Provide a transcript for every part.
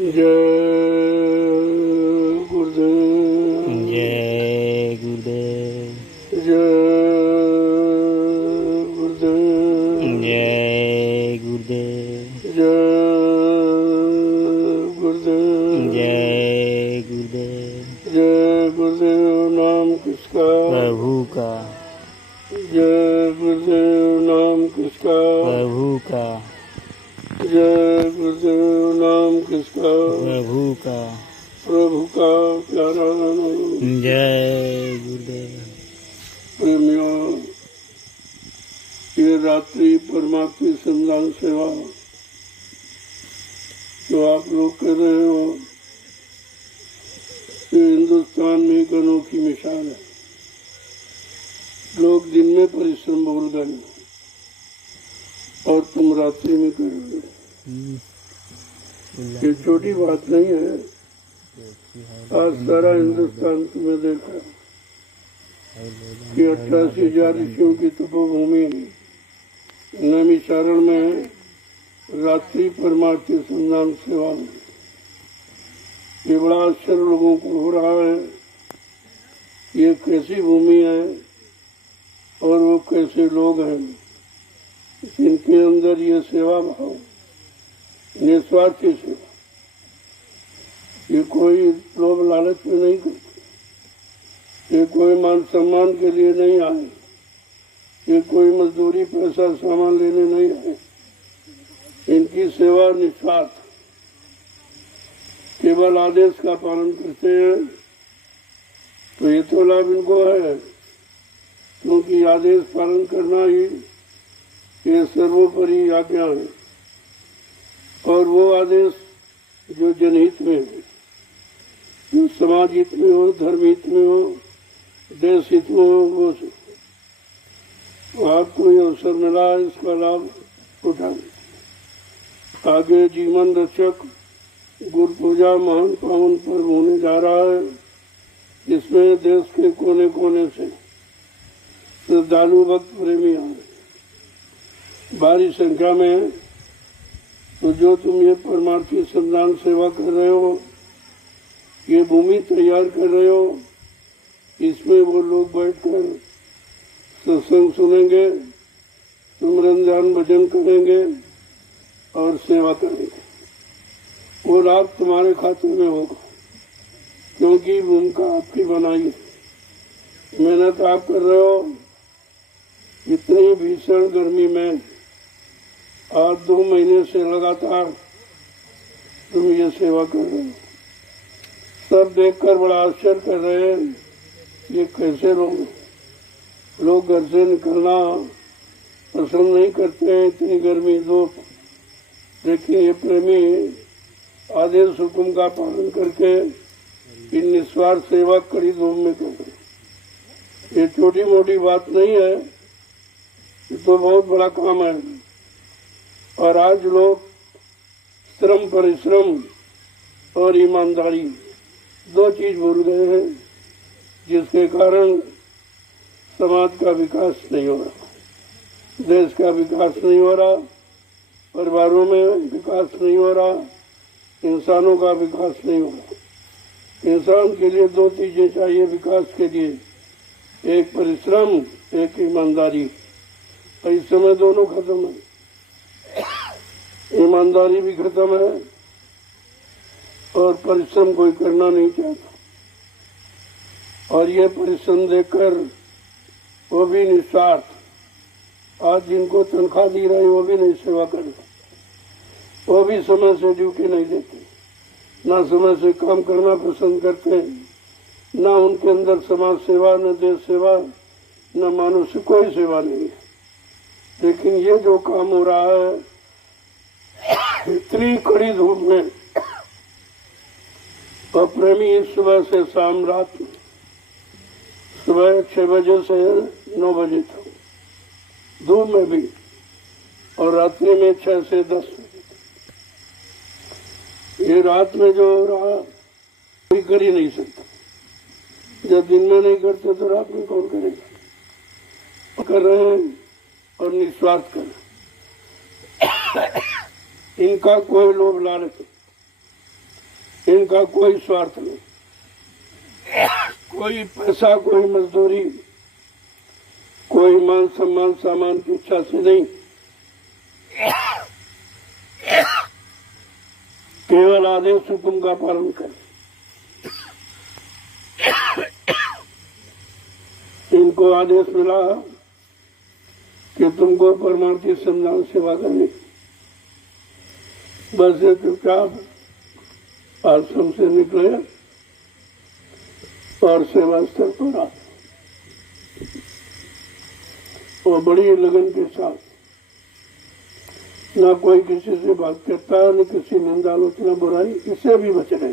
जय गुरुदेव। जय गुरुदेव। जय गुरुदेव। जय गुरुदेव। जय गुरुदेव। जय गुरुदेव। जय गुरुदेव। नाम किसका? प्रभु का। जय गुरुदेव। नाम किसका? प्रभु का। जय गुरुदेव। नाम किसका? प्रभु का। प्रभु का प्यारा नाम। जय गुरुदेव। प्रेमियों, ये रात्रि परमात्मा संदान सेवा जो आप लोग कर रहे हो, ये हिंदुस्तान में एक अनोखी मिसाल है। लोग दिन में परिश्रम भूल गए और तुम रात्रि में कर रहे हो। ये छोटी बात नहीं है। आज सारा हिंदुस्तान तुम्हें देखा कि 88,000 ऋषियों की तपोभूमि नैमिषारण्य में रात्रि परमार्थी संधान सेवा में ये बड़ा आश्चर्य लोगों को हो रहा है। ये कैसी भूमि है और वो कैसे लोग हैं जिनके अंदर ये सेवा भाव, निस्वार्थी सेवा, ये कोई लोभ लालच में नहीं करते, ये कोई मान सम्मान के लिए नहीं आए, ये कोई मजदूरी पैसा सामान लेने नहीं आए। इनकी सेवा निस्वार्थ, केवल आदेश का पालन करते हैं। तो ये तो लाभ इनको है, क्योंकि आदेश पालन करना ही ये सर्वोपरि आज्ञा है। और वो आदेश जो जनहित में है, जो समाज हित में हो, धर्म हित में हो, देश हित में हो, वो आपको ये अवसर मिला है, इसका लाभ उठाएं। आगे जीवन रक्षक गुरु पूजा महान पावन पर्व होने जा रहा है, जिसमें देश के कोने कोने से श्रद्धालु भक्त प्रेमी आ रहे भारी संख्या में है। तो जो तुम ये परमार्थी संधान सेवा कर रहे हो, ये भूमि तैयार कर रहे हो, इसमें वो लोग बैठकर सत्संग सुनेंगे, सुमरन ध्यान भजन करेंगे और सेवा करेंगे। वो लाभ तुम्हारे खाते में होगा, क्योंकि भूमिका आपकी बनाई है, मेहनत आप कर रहे हो। इतनी भीषण गर्मी में आज 2 महीने से लगातार तुम ये सेवा कर रहे हो। सब देखकर बड़ा आश्चर्य कर रहे हैं, ये कैसे लोग घर से निकलना पसंद नहीं करते हैं, इतनी गर्मी धूप। लेकिन ये प्रेमी आदेश हुक्म का पालन करके इन निस्वार्थ सेवा कड़ी धूप में कर रहे। ये छोटी मोटी बात नहीं है, ये तो बहुत बड़ा काम है। और आज लोग श्रम, परिश्रम और ईमानदारी 2 चीज भूल गए हैं, जिसके कारण समाज का विकास नहीं हो रहा, देश का विकास नहीं हो रहा, परिवारों में विकास नहीं हो रहा, इंसानों का विकास नहीं हो रहा। इंसान के लिए 2 चीजें चाहिए विकास के लिए, एक परिश्रम, एक ईमानदारी। इस समय दोनों खत्म है, ईमानदारी भी खत्म है और परिश्रम कोई करना नहीं चाहता। और ये परिश्रम देकर वो भी निस्वार्थ, आज जिनको तनख्वाह दी रही वो भी नहीं सेवा करे, वो भी समय से ड्यूटी नहीं देते, ना समय से काम करना पसंद करते, ना उनके अंदर समाज सेवा, न देश सेवा, न मनुष्य कोई सेवा नहीं है। लेकिन ये जो काम हो रहा है इतनी कड़ी धूप में, और प्रेमी सुबह से शाम रात में, सुबह 6 बजे से 9 बजे तक धूप में भी, और रात्रि में 6 से 10 बजे। ये रात में जो हो रहा कोई कर ही नहीं सकता। जब दिन में नहीं करते तो रात में कौन करेगा? कर रहे हैं और निस्वार्थ कर रहे। इनका कोई लोभ लालच, इनका कोई स्वार्थ नहीं, कोई पैसा, कोई मजदूरी, कोई मान सम्मान सामान की इच्छा से नहीं, केवल आदेश हुक्म का पालन करें। इनको आदेश मिला कि तुमको परमार्थी संविधान सेवा करनी, बस ये चुपचाप आश्रम से निकले और सेवा स्थल पर आ, और बड़ी लगन के साथ, ना कोई किसी से बात करता है, न किसी निंदा आलोचना बुराई, इससे भी बच रहे,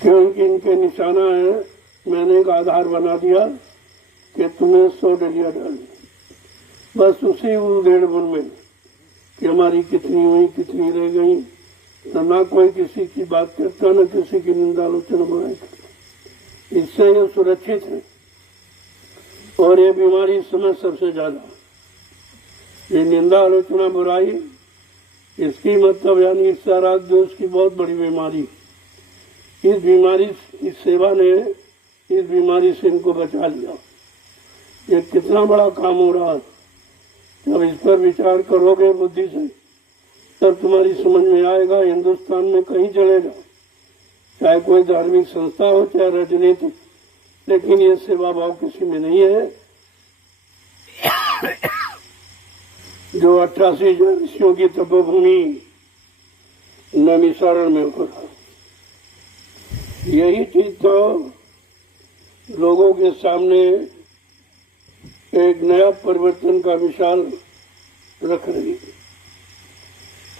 क्योंकि इनके निशाना है। मैंने एक आधार बना दिया कि तुम्हें 100 डलिया डालनी, बस उसी उधेड़ बुन में कि हमारी कितनी हुई, कितनी रह गई, तो ना कोई किसी की बात करता, न किसी की निंदा आलोचना बुराई करता। इससे ये सुरक्षित है। और ये बीमारी इस समय सबसे ज्यादा, ये निंदा आलोचना बुराई, इसकी मतलब यानी ईर्ष्या राग द्वेष की बहुत बड़ी बीमारी। इस बीमारी, इस सेवा ने इस बीमारी से इनको बचा लिया। ये कितना बड़ा काम हो रहा है। जब इस पर विचार करोगे बुद्धि से, तब तुम्हारी समझ में आएगा। हिंदुस्तान में कहीं चलेगा, चाहे कोई धार्मिक संस्था हो, चाहे राजनीतिक, लेकिन ये सेवा भाव किसी में नहीं है। जो 88,000 ऋषियों की तपोभूमि नैमिषारण्य में हो रहा, यही चीज तो लोगों के सामने एक नया परिवर्तन का मिसाल रख रही है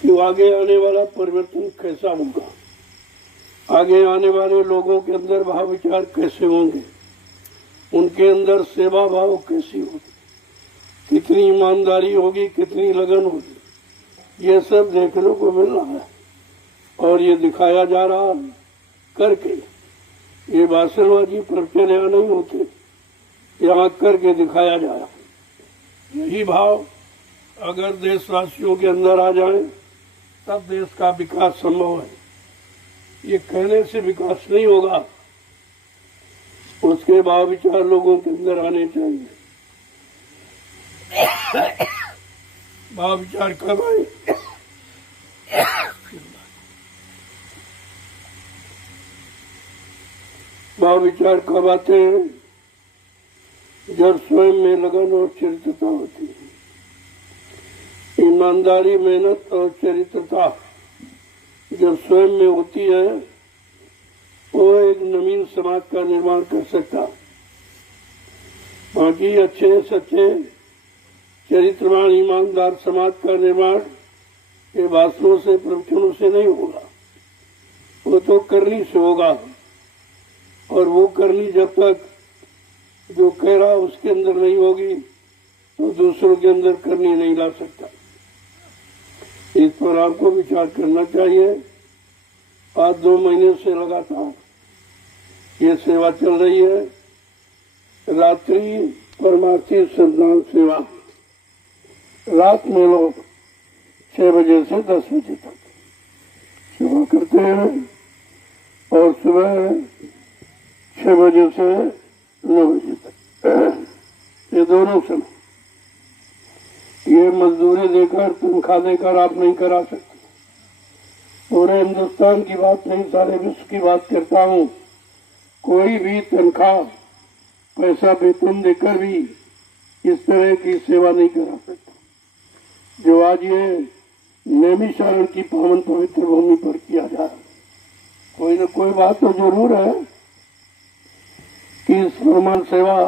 कि आगे आने वाला परिवर्तन कैसा होगा, आगे आने वाले लोगों के अंदर भाव विचार कैसे होंगे, उनके अंदर सेवा भाव कैसी होगी, कितनी ईमानदारी होगी, कितनी लगन होगी, ये सब देखने को मिल रहा है और ये दिखाया जा रहा है करके। ये भाषणबाजी प्रवचन यहाँ नहीं होते, यहाँ करके दिखाया जा रहा है। यही भाव अगर देशवासियों के अंदर आ जाए तब देश का विकास संभव है। ये कहने से विकास नहीं होगा, उसके भाव विचार लोगों के अंदर आने चाहिए। भाव विचार कब आए? भाव विचार कब आते हैं? जब स्वयं में लगन और चरित्रता होती है। ईमानदारी, मेहनत और चरित्रता जब स्वयं में होती है, वो एक नवीन समाज का निर्माण कर सकता। बाकी अच्छे सच्चे चरित्रवान ईमानदार समाज का निर्माण ये भाषणों से, प्रवचनों से नहीं होगा, वो तो करनी से होगा। और वो करनी जब तक जो कह रहा उसके अंदर नहीं होगी, तो दूसरों के अंदर करनी नहीं ला सकता। इस पर आपको विचार करना चाहिए। आज 2 महीने से लगातार ये सेवा चल रही है, रात्रि परमार्थी संविधान सेवा। रात में लोग 6 बजे से 10 बजे तक सेवा करते हैं और सुबह 6 बजे से 9 बजे तक, ये दोनों समय। ये मजदूरी देकर, तनख्वाह देकर आप नहीं करा सकते। पूरे हिंदुस्तान की बात नहीं, सारे विश्व की बात करता हूँ। कोई भी तनख्वाह, पैसा, वेतन देकर भी इस तरह की सेवा नहीं करा सकता जो आज ये नैमिषारण्य की पावन पवित्र भूमि पर किया जा रहा है। कोई न कोई बात तो जरूर है कि इस परमान सेवा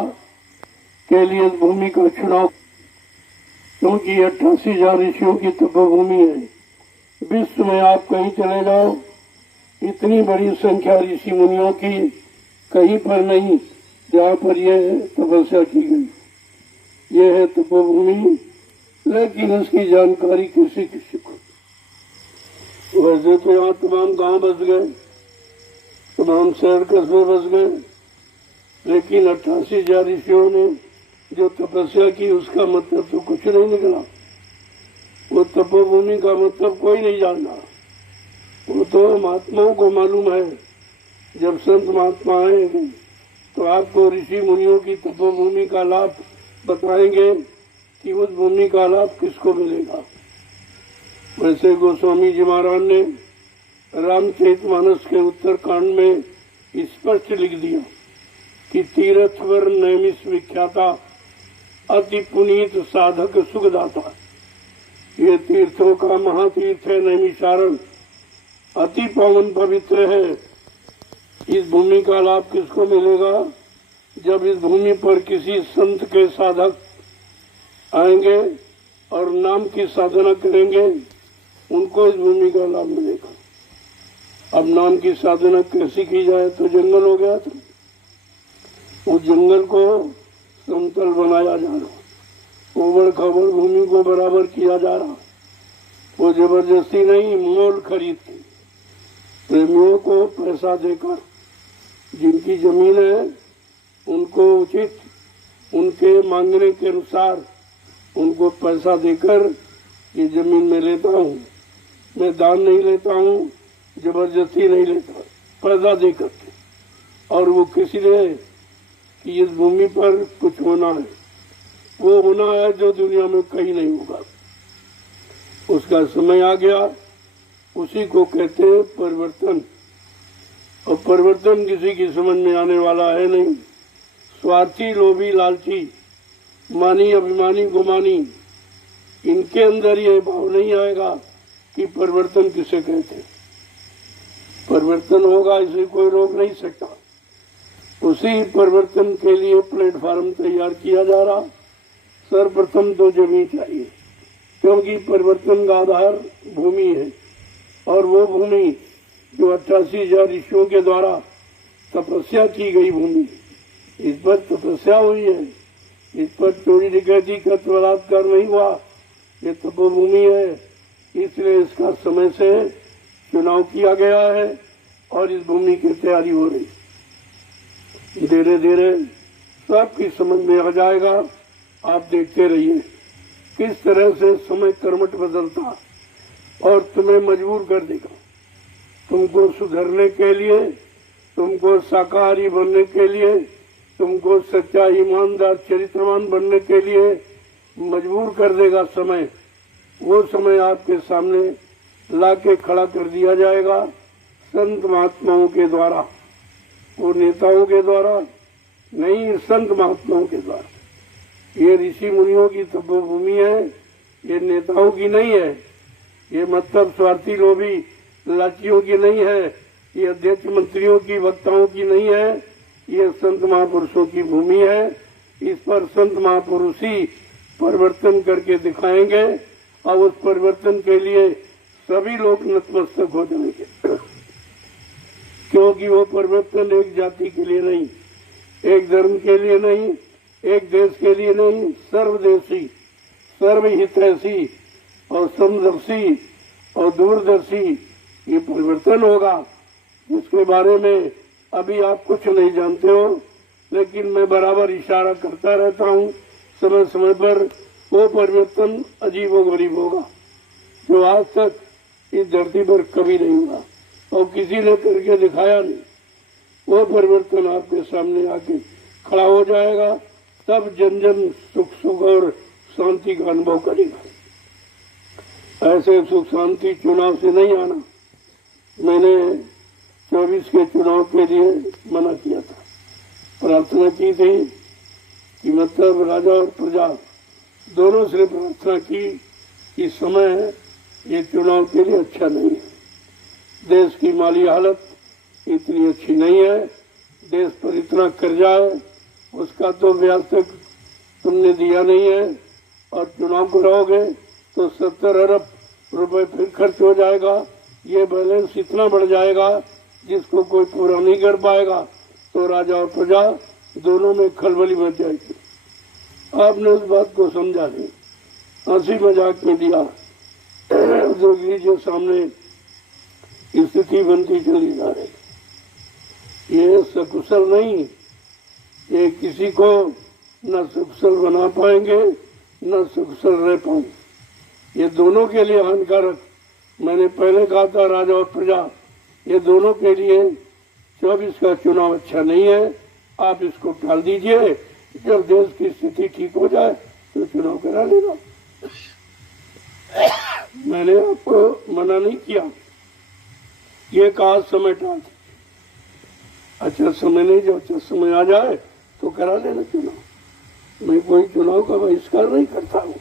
के लिए इस भूमि का चुनाव, क्योंकि 88,000 ऋषियों की तपोभूमि है। विश्व में आप कहीं चले जाओ, इतनी बड़ी संख्या ऋषि मुनियों की कहीं पर नहीं जहाँ पर यह तपस्या की गई। यह है तपोभूमि, लेकिन इसकी जानकारी किसी किसी को। वैसे तो यहाँ तमाम गांव बस गए, तमाम शहर कस्बे बस गए, लेकिन 88,000 ऋषियों ने जो तपस्या की उसका मतलब तो कुछ नहीं निकला। वो तपोभूमि का मतलब कोई नहीं जानता। वो तो महात्माओं को मालूम है। जब संत महात्मा आएंगे तो आपको ऋषि मुनियों की तपोभूमि का लाभ बताएंगे कि उस भूमि का लाभ किसको मिलेगा। वैसे गोस्वामी जी महाराज ने रामचरितमानस के उत्तरकांड में स्पष्ट लिख दिया कि तीर्थवर नैमिष विख्याता अति पुनीत साधक सुखदाता। ये तीर्थों का महातीर्थ है नैमिषारण्य, अति पावन पवित्र है। इस भूमि का लाभ किसको मिलेगा? जब इस भूमि पर किसी संत के साधक आएंगे और नाम की साधना करेंगे, उनको इस भूमि का लाभ मिलेगा। अब नाम की साधना कैसी की जाए? तो जंगल हो गया था, उस जंगल को समतल बनाया जा रहा, उबड़ खाबड़ भूमि को बराबर किया जा रहा। वो जबरदस्ती नहीं, मोल खरीद के प्रेमियों को पैसा देकर, जिनकी जमीन है उनको उचित उनके मांगने के अनुसार उनको पैसा देकर ये जमीन में लेता हूँ। मैं दान नहीं लेता हूँ, जबरदस्ती नहीं लेता, पैसा देकर के। और वो किसी लिए कि इस भूमि पर कुछ होना है, वो होना है जो दुनिया में कहीं नहीं होगा। उसका समय आ गया, उसी को कहते हैं परिवर्तन। और परिवर्तन किसी की समझ में आने वाला है नहीं। स्वार्थी, लोभी, लालची, मानी, अभिमानी, गुमानी, इनके अंदर ये भाव नहीं आएगा कि परिवर्तन किसे कहते हैं। परिवर्तन होगा, इसे कोई रोक नहीं सकता। उसी परिवर्तन के लिए प्लेटफार्म तैयार किया जा रहा। सर्वप्रथम तो जमीन चाहिए, क्योंकि परिवर्तन का आधार भूमि है। और वो भूमि जो 88,000 ऋषियों के द्वारा तपस्या की गई भूमि, इस पर तपस्या हुई है। इस पर चोरी डकैती का बलात्कार नहीं हुआ। ये तपोभूमि है, इसलिए इसका समय से चुनाव किया गया है और इस भूमि की तैयारी हो रही। धीरे धीरे सबकी समझ में आ जाएगा। आप देखते रहिए किस तरह से समय कर्मठ बदलता और तुम्हें मजबूर कर देगा। तुमको सुधरने के लिए, तुमको शाकाहारी बनने के लिए, तुमको सच्चा ईमानदार चरित्रवान बनने के लिए मजबूर कर देगा समय। वो समय आपके सामने लाके खड़ा कर दिया जाएगा संत महात्माओं के द्वारा। वो नेताओं के द्वारा नहीं, संत महात्माओं के द्वारा। ये ऋषि मुनियों की तपोभूमि है, ये नेताओं की नहीं है। ये मतलब स्वार्थी, लोभी, लाचियों की नहीं है। ये अध्यक्ष मंत्रियों की, वक्ताओं की नहीं है। ये संत महापुरुषों की भूमि है। इस पर संत महापुरुष ही परिवर्तन करके दिखाएंगे और उस परिवर्तन के लिए सभी लोग नतमस्तक हो जाएंगे। क्योंकि वो परिवर्तन एक जाति के लिए नहीं, एक धर्म के लिए नहीं, एक देश के लिए नहीं, सर्वदेशी, सर्वहितैषी और समदर्शी और दूरदर्शी ये परिवर्तन होगा, जिसके बारे में अभी आप कुछ नहीं जानते हो। लेकिन मैं बराबर इशारा करता रहता हूँ। समय समय पर वो परिवर्तन अजीबोगरीब होगा, जो आज तक इस धरती पर कभी नहीं हुआ और किसी ने करके दिखाया नहीं। वो परिवर्तन आपके सामने आके खड़ा हो जाएगा, तब जन जन सुख सुख और शांति का अनुभव करेगा। ऐसे सुख शांति चुनाव से नहीं आना। मैंने 24 के चुनाव के लिए मना किया था, प्रार्थना की थी कि मतलब राजा और प्रजा दोनों से प्रार्थना की कि समय ये चुनाव के लिए अच्छा नहीं है। देश की माली हालत इतनी अच्छी नहीं है, देश पर इतना कर्जा है, उसका तो ब्याज तक तुमने दिया नहीं है। और चुनाव कराओगे तो 70 अरब रुपए फिर खर्च हो जाएगा। ये बैलेंस इतना बढ़ जाएगा जिसको कोई पूरा नहीं कर पाएगा, तो राजा और प्रजा दोनों में खलबली मच जाएगी। आपने उस बात को समझा नहीं, हंसी मजाक में दिया। जोगी जो सामने स्थिति बनती चली जा रही, ये सकुशल नहीं। ये किसी को न सकुशल बना पाएंगे न सकुशल रह पाएंगे। ये दोनों के लिए हानिकारक मैंने पहले कहा था राजा और प्रजा ये दोनों के लिए 24 का चुनाव अच्छा नहीं है, आप इसको टाल दीजिए, जब देश की स्थिति ठीक हो जाए तो चुनाव करा लेना। मैंने आपको मना नहीं किया, ये कहा समय टाल दीजिए, अच्छा समय नहीं, जब अच्छा समय आ जाए तो करा लेना चुनाव। मैं कोई चुनाव का बहिष्कार नहीं करता हूँ,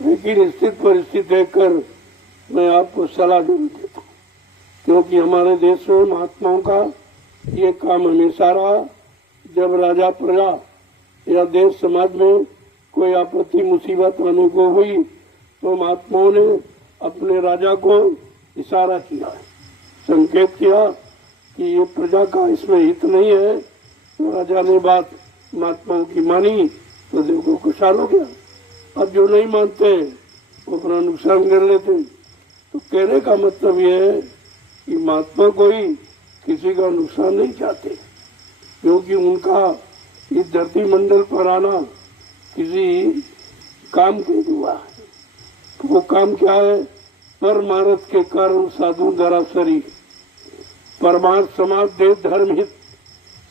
लेकिन स्थित परिस्थिति देखकर मैं आपको सलाह जरूर देता हूँ, क्योंकि हमारे देश में महात्माओं का ये काम हमेशा रहा। जब राजा प्रजा या देश समाज में कोई आपत्ति मुसीबत आने को हुई तो महात्माओं ने अपने राजा को इशारा किया, संकेत किया कि ये प्रजा का इसमें हित नहीं है। तो राजा ने बात महात्माओं की मानी तो देखो खुशहाल हो गया। अब जो नहीं मानते वो अपना नुकसान कर लेते। तो कहने का मतलब ये है कि महात्मा कोई किसी का नुकसान नहीं चाहते, क्योंकि उनका इस धरती मंडल पर आना किसी काम के हुआ है। तो वो काम क्या है? परमार्थ के कारण साधु धरासरी, परमार्थ समाज देश धर्म हित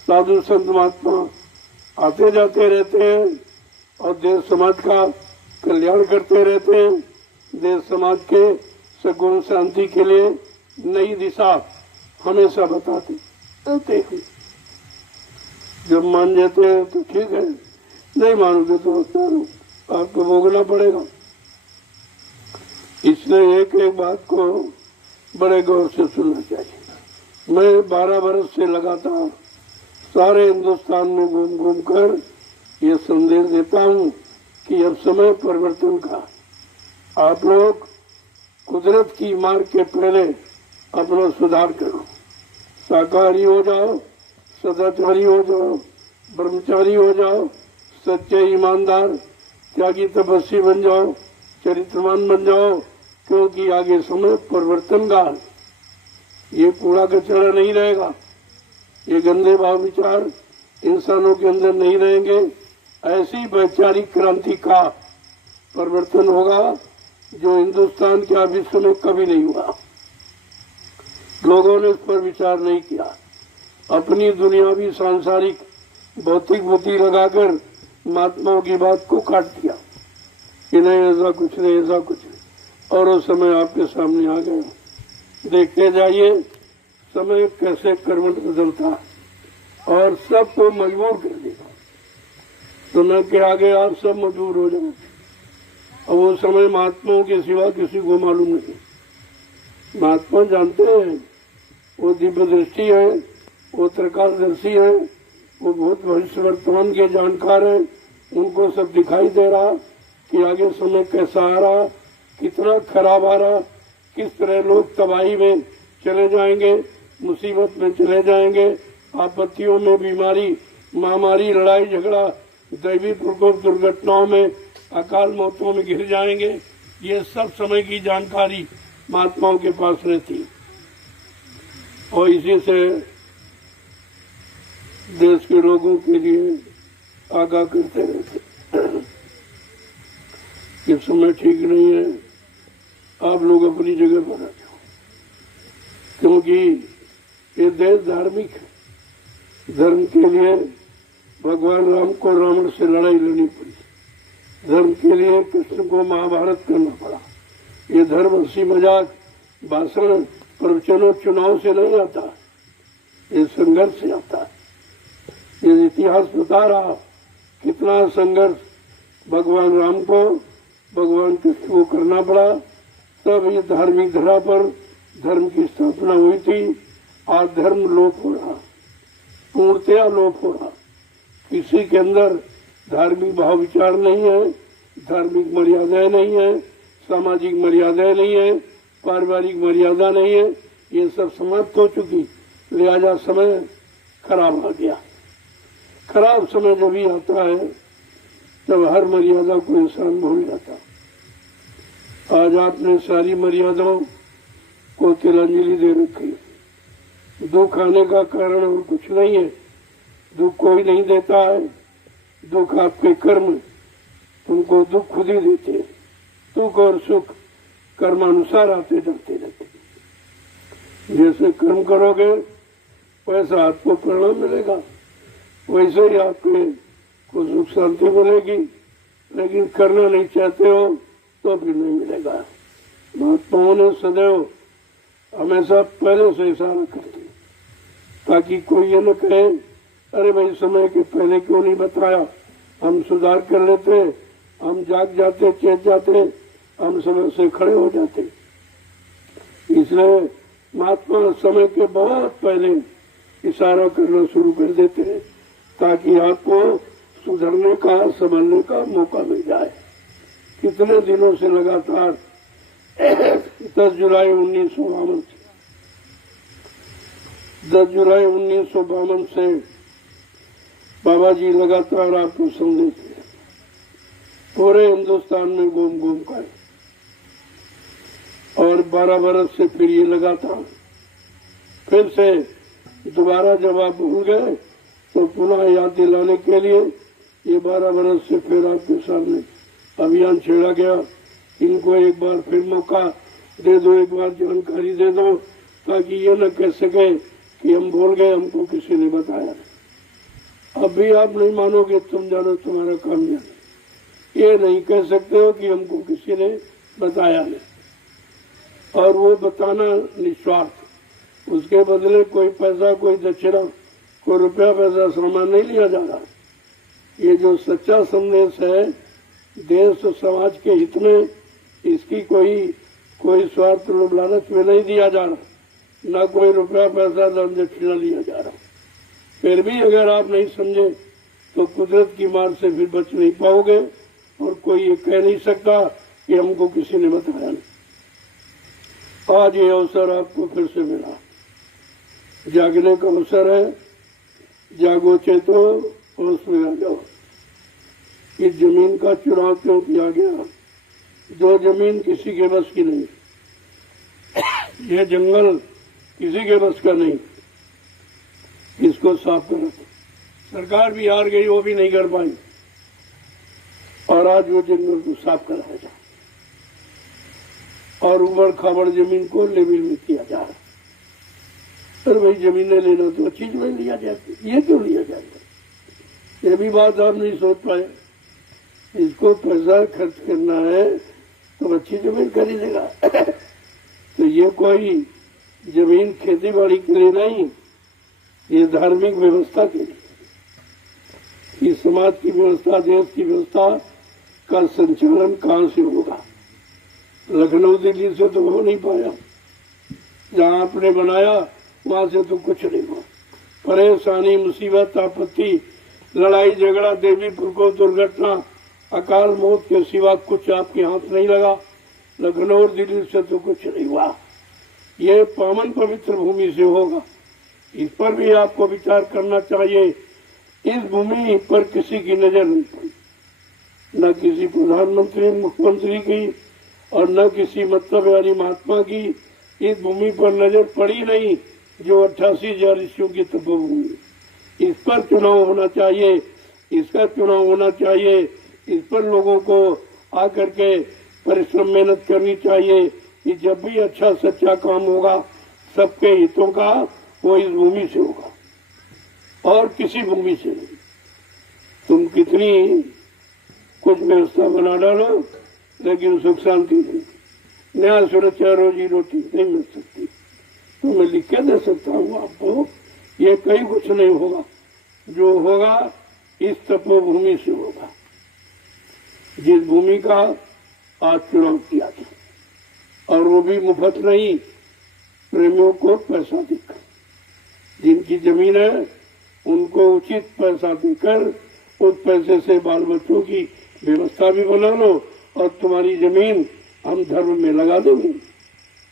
साधु संत महात्मा आते जाते रहते हैं और देश समाज का कल्याण करते रहते हैं। देश समाज के सगुण शांति के लिए नई दिशा हमेशा बताते रहते हैं। जब मान जाते हैं तो ठीक है, नहीं मानोगे तो आपको भोगना पड़ेगा। इसलिए एक एक बात को बड़े गौर से सुनना चाहिए। मैं 12 वर्ष से लगातार सारे हिंदुस्तान में घूम घूम कर ये संदेश देता हूँ कि अब समय परिवर्तन का। आप लोग कुदरत की मार के पहले अपना सुधार करो, शाकाहारी हो जाओ, सदाचारी हो जाओ, ब्रह्मचारी हो जाओ, सच्चे ईमानदार त्यागी तपस्वी बन जाओ, चरित्रवान बन जाओ, क्योंकि आगे समय परिवर्तन का। ये कूड़ा कचरा नहीं रहेगा, ये गंदे भाव विचार इंसानों के अंदर नहीं रहेंगे। ऐसी वैचारिक क्रांति का परिवर्तन होगा जो हिंदुस्तान के विश्व में कभी नहीं हुआ। लोगों ने इस पर विचार नहीं किया, अपनी दुनियावी सांसारिक भौतिक बुद्धि लगाकर महात्माओं की बात को काट दिया कि नहीं ऐसा कुछ नहीं, ऐसा कुछ नहीं, और वो समय आपके सामने आ गया। देखते जाइए समय कैसे कर्मठ बदलता है और सबको मजबूर कर देगा। समय के आगे आप सब मजबूर हो जाओगे। और वो समय महात्माओं के सिवा किसी को मालूम नहीं। महात्मा जानते हैं, वो दिव्य दृष्टि है, वो त्रिकालदर्शी है, वो बहुत भविष्य वर्तमान के जानकार है। उनको सब दिखाई दे रहा कि आगे समय कैसा आ रहा, कितना खराब आ रहा, किस तरह लोग तबाही में चले जाएंगे, मुसीबत में चले जाएंगे, आपत्तियों में, बीमारी, महामारी, लड़ाई झगड़ा, दैवी प्रकोप, दुर्घटनाओं में, अकाल मौतों में घिर जाएंगे। ये सब समय की जानकारी महात्माओं के पास रहती और इसी से देश के लोगों के लिए आगाह करते रहते। ये समय ठीक नहीं है, आप लोग अपनी जगह पर आ जाओ, क्योंकि ये देश धार्मिक है। धर्म के लिए भगवान राम को रावण से लड़ाई लड़नी पड़ी, धर्म के लिए कृष्ण को महाभारत करना पड़ा। ये धर्म हंसी मजाक भाषण प्रवचनों चुनाव से नहीं आता, ये संघर्ष से आता है। ये इतिहास बता रहा कितना संघर्ष भगवान राम को, भगवान कृष्ण को करना पड़ा, तब ये धार्मिक धरा पर धर्म की स्थापना हुई थी। आज धर्म लोप हो रहा, पूर्णतया लोप हो रहा। किसी के अंदर धार्मिक भाव विचार नहीं है, धार्मिक मर्यादाएं नहीं है, सामाजिक मर्यादाएं नहीं है, पारिवारिक मर्यादा नहीं है, ये सब समाप्त हो चुकी। लिहाजा समय खराब आ गया। खराब समय जब भी आता है तब हर मर्यादा को इंसान भूल जाता। आज आपने सारी मर्यादाओं को तिलांजलि दे रखी। दुख आने का कारण और कुछ नहीं है, दुख कोई नहीं देता है, दुख आपके कर्म तुमको दुख खुद ही देते हैं। सुख और सुख कर्मानुसार आते जाते रहते। जैसे कर्म करोगे वैसा आपको परिणाम मिलेगा, वैसे ही आपके को सुख शांति मिलेगी। लेकिन करना नहीं चाहते हो तो फिर नहीं मिलेगा। महात्माओं ने सदैव हमेशा पहले से इशारा करते ताकि कोई ये न कहे अरे भाई समय के पहले क्यों नहीं बताया, हम सुधार कर लेते, हम जाग जाते, चेत जाते, हम समय से खड़े हो जाते। इसलिए महात्मा समय के बहुत पहले इशारा करना शुरू कर देते हैं ताकि आपको सुधरने का, संभलने का मौका मिल जाए। कितने दिनों से लगातार 10 जुलाई 1952 से बाबा जी लगातार आपको संदेश दिए, पूरे हिंदुस्तान में घूम घूम कर, और 12 बरस से फिर ये लगातार, फिर से दोबारा जब आप भूल गए तो पुनः याद दिलाने के लिए ये 12 बरस से फिर आपके सामने अभियान छेड़ा गया। इनको एक बार फिर मौका दे दो, एक बार जानकारी दे दो ताकि ये न कह सके कि हम भूल गए, हमको किसी ने बताया। अब भी आप नहीं मानोगे, तुम जानो तुम्हारा काम जाने। ये नहीं कह सकते हो कि हमको किसी ने बताया नहीं। और वो बताना निस्वार्थ, उसके बदले कोई पैसा, कोई दक्षिणा, कोई रुपया पैसा सामान नहीं लिया जा रहा। ये जो सच्चा संदेश है देश और समाज के हित में, इसकी कोई स्वार्थ लोभ लालच में नहीं दिया जा रहा, न कोई रुपया पैसा दान दक्षिणा लिया जा रहा। फिर भी अगर आप नहीं समझे तो कुदरत की मार से फिर बच नहीं पाओगे, और कोई ये कह नहीं सकता कि हमको किसी ने बताया नहीं। आज ये अवसर आपको फिर से मिला, जागने का अवसर है। जागो चेतो होश में आ जाओ। इस जमीन का चुनाव क्यों किया गया? जो जमीन किसी के बस की नहीं, ये जंगल किसी के बस का नहीं, इसको साफ करो। सरकार भी हार गई, वो भी नहीं कर पाई, और आज वो जंगल को साफ कराया जाए और उबड़ खाबड़ जमीन को लेवल में किया जा रहा है। अरे भाई जमीनें लेना तो अच्छी जमीन लिया जाती, ये क्यों लिया जाता? ये भी बात आप नहीं सोच पाए। इसको पैसा खर्च करना है तो अच्छी जमीन खरीदेगा। तो ये कोई जमीन खेती बाड़ी के लिए नहीं, ये धार्मिक व्यवस्था के लिए, इस समाज की व्यवस्था, देश की व्यवस्था का संचालन कहां से होगा? लखनऊ दिल्ली से तो हो नहीं पाया, जहां आपने बनाया वहां से तो कुछ नहीं हुआ। परेशानी, मुसीबत, आपत्ति, लड़ाई झगड़ा, देवी प्रकोप, दुर्घटना, अकाल मौत के सिवा कुछ आपके हाथ नहीं लगा। लखनऊ और दिल्ली से तो कुछ नहीं हुआ। ये पावन पवित्र भूमि से होगा। इस पर भी आपको विचार करना चाहिए। इस भूमि पर किसी की नजर नहीं पड़ी, न किसी प्रधानमंत्री, मुख्यमंत्री की, और न किसी मतलब यानी महात्मा की इस भूमि पर नजर पड़ी नहीं, जो 88,000 ऋषियों की तपोभूमि। इस पर चुनाव होना चाहिए, इसका चुनाव होना चाहिए। इस पर लोगों को आकर के परिश्रम मेहनत करनी चाहिए कि जब भी अच्छा सच्चा काम होगा सबके हितों का, वो इस भूमि से होगा और किसी भूमि से नहीं। तुम कितनी कुछ व्यवस्था बना डालो, लेकिन सुख शांति नहीं, न्याय, सुरक्षा, रोजी रोटी नहीं मिल सकती। तो मैं लिख के दे सकता हूँ आपको, ये कहीं कुछ नहीं होगा। जो होगा इस तपोभूमि से होगा, जिस भूमि का आज चुनाव किया था, और वो भी मुफ्त नहीं, प्रेमियों को पैसा देकर। जिनकी जमीन है उनको उचित पैसा देकर उस पैसे से बाल बच्चों की व्यवस्था भी बना लो, और तुम्हारी जमीन हम धर्म में लगा देंगे,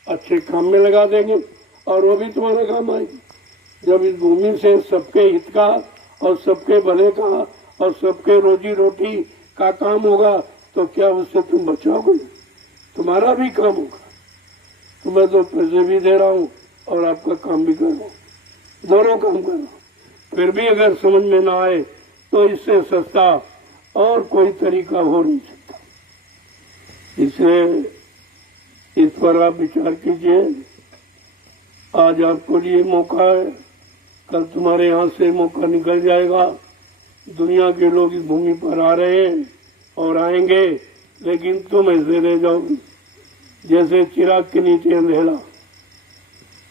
अच्छे काम में लगा देंगे, और वो भी तुम्हारा काम आएगी। जब इस भूमि से सबके हित का और सबके भले का और सबके रोजी रोटी का काम होगा, तो क्या उससे तुम बचाओगे? तुम्हारा भी काम होगा। तो मैं तो पैसे भी दे रहा हूँ और आपका काम भी कर रहा हूँ, दोनों काम कर रहा हूँ। फिर भी अगर समझ में ना आए तो इससे सस्ता और कोई तरीका हो नहीं सकता। इसलिए इस पर आप विचार कीजिए। आज आपको लिए मौका है, कल तुम्हारे यहाँ से मौका निकल जाएगा। दुनिया के लोग इस भूमि पर आ रहे हैं और आएंगे, लेकिन तुम ऐसे रह जाओगे जैसे चिराग के नीचे अंधेरा।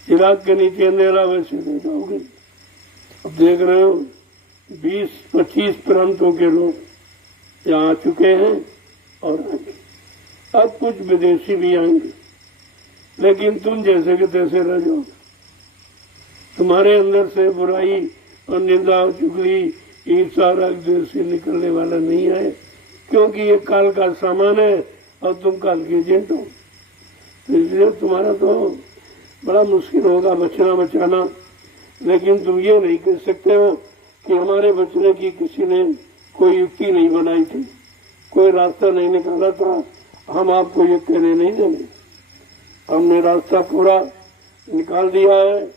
चिराग के नीचे अंधेरा वैसे रह जाओगे। अब देख रहे हो 20-25 प्रांतों के लोग यहाँ आ चुके हैं और आएंगे। अब कुछ विदेशी भी आएंगे, लेकिन तुम जैसे के तैसे रह जाओगे। तुम्हारे अंदर से बुराई और निंदा, चुगली, ईर्ष्या, राग, द्वेष से निकलने वाला नहीं है, क्योंकि ये काल का सामान है और तुम काल के एजेंट हो। तो इसलिए तुम्हारा तो बड़ा मुश्किल होगा बचना बचाना। लेकिन तुम ये नहीं कह सकते हो कि हमारे बचने की किसी ने कोई युक्ति नहीं बनाई थी, कोई रास्ता नहीं निकाला था, हम आपको ये कहने नहीं देंगे। हमने रास्ता पूरा निकाल दिया है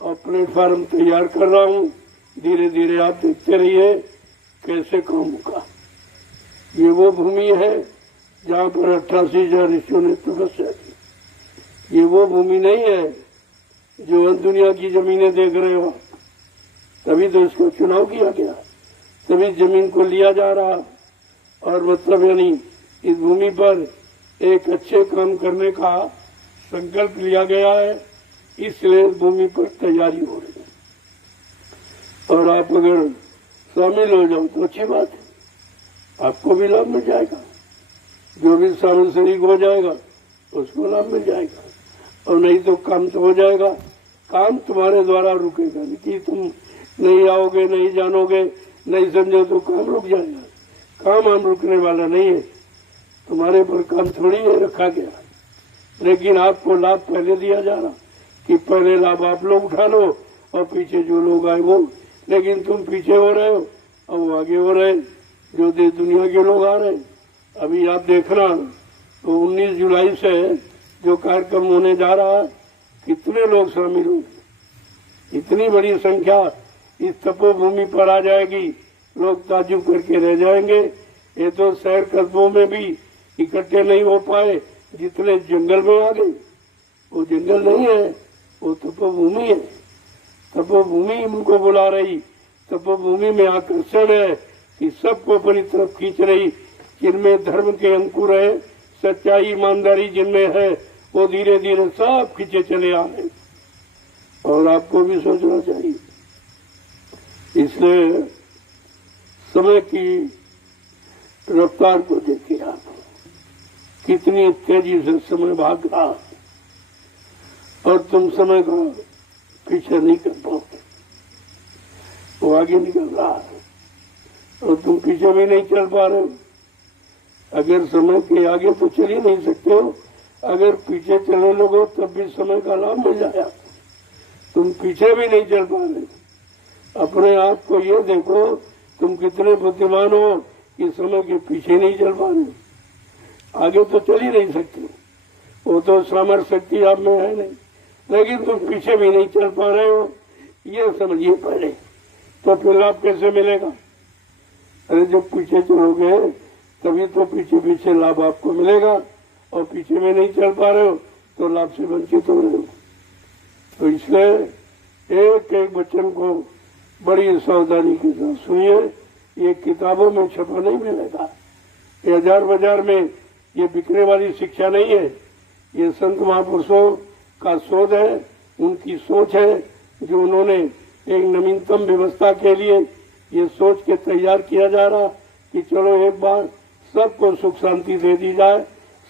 और प्लेटफार्म तैयार कर रहा हूँ। धीरे धीरे आप देखते रहिए कैसे काम होगा। ये वो भूमि है जहाँ पर 88,000 ऋषियों ने तपस्या की। ये वो भूमि नहीं है जो दुनिया की जमीनें देख रहे हो। तभी तो इसको चुनाव किया गया, तभी जमीन को लिया जा रहा। और मतलब यानी इस भूमि पर एक अच्छे काम करने का संकल्प लिया गया है, इसलिए इस भूमि पर तैयारी हो रही है। और आप अगर शामिल हो जाओ तो अच्छी बात है, आपको भी लाभ मिल जाएगा। जो भी शामिल शरीक हो जाएगा उसको लाभ मिल जाएगा, और नहीं तो काम तो हो जाएगा। काम तुम्हारे द्वारा रुकेगा नहीं कि तुम नहीं आओगे, नहीं जानोगे, नहीं समझो तो काम रुक जाएगा। काम हम रुकने वाला नहीं है, तुम्हारे पर काम थोड़ी है रखा गया। लेकिन आपको लाभ पहले दिया जा रहा कि पहले लाभ आप लोग उठा लो और पीछे जो लोग आए वो। लेकिन तुम पीछे हो रहे हो और वो आगे हो रहे, जो देश दुनिया के लोग आ रहे। अभी आप देखना तो 19 जुलाई से जो कार्यक्रम होने जा रहा है, कितने लोग शामिल होंगे। इतनी बड़ी संख्या इस तपोभूमि पर आ जाएगी, लोग ताज्जुब करके रह जाएंगे। ये तो शहर कस्बों में भी इकट्ठे नहीं हो पाए, जितने जंगल में आ गए। वो जंगल नहीं है, वो तपोभूमि है। तपोभूमि उनको बुला रही, तपोभूमि में आकर्षण है कि सबको अपनी तरफ खींच रही। जिनमें धर्म के अंकुर है, सच्चाई ईमानदारी जिनमें है, वो धीरे धीरे सब खींचे चले आ रहे। और आपको भी सोचना चाहिए। इसलिए समय की रफ्तार को देखिए आप, कितनी तेजी से समय भाग रहा, और तुम समय का पीछे नहीं कर पाओगे। वो आगे निकल रहा है और तुम पीछे भी नहीं चल पा रहे हो। अगर समय के आगे तो चल ही नहीं सकते हो, अगर पीछे चले लोगो तब भी समय का लाभ मिल जाएगा। तुम पीछे भी नहीं चल पा रहे। अपने आप को ये देखो तुम कितने बुद्धिमान हो कि समय के पीछे नहीं चल पा रहे। आगे तो चल ही नहीं सकते, वो तो सामर्थ्य शक्ति आप में है नहीं, लेकिन तुम पीछे भी नहीं चल पा रहे हो, ये समझिए पहले। तो फिर लाभ कैसे मिलेगा? अरे जब पीछे चलोगे तभी तो पीछे पीछे लाभ आपको मिलेगा, और पीछे में नहीं चल पा रहे हो तो लाभ से वंचित हो रहे हो। तो इसलिए एक एक वचन को बड़ी सावधानी के साथ सुनिए। ये किताबों में छपा नहीं मिलेगा, ये हजार बाजार में ये बिकने वाली शिक्षा नहीं है। ये संत महापुरुषों का शोध है, उनकी सोच है, जो उन्होंने एक नवीनतम व्यवस्था के लिए ये सोच के तैयार किया जा रहा कि चलो एक बार सबको सुख शांति दे दी जाए,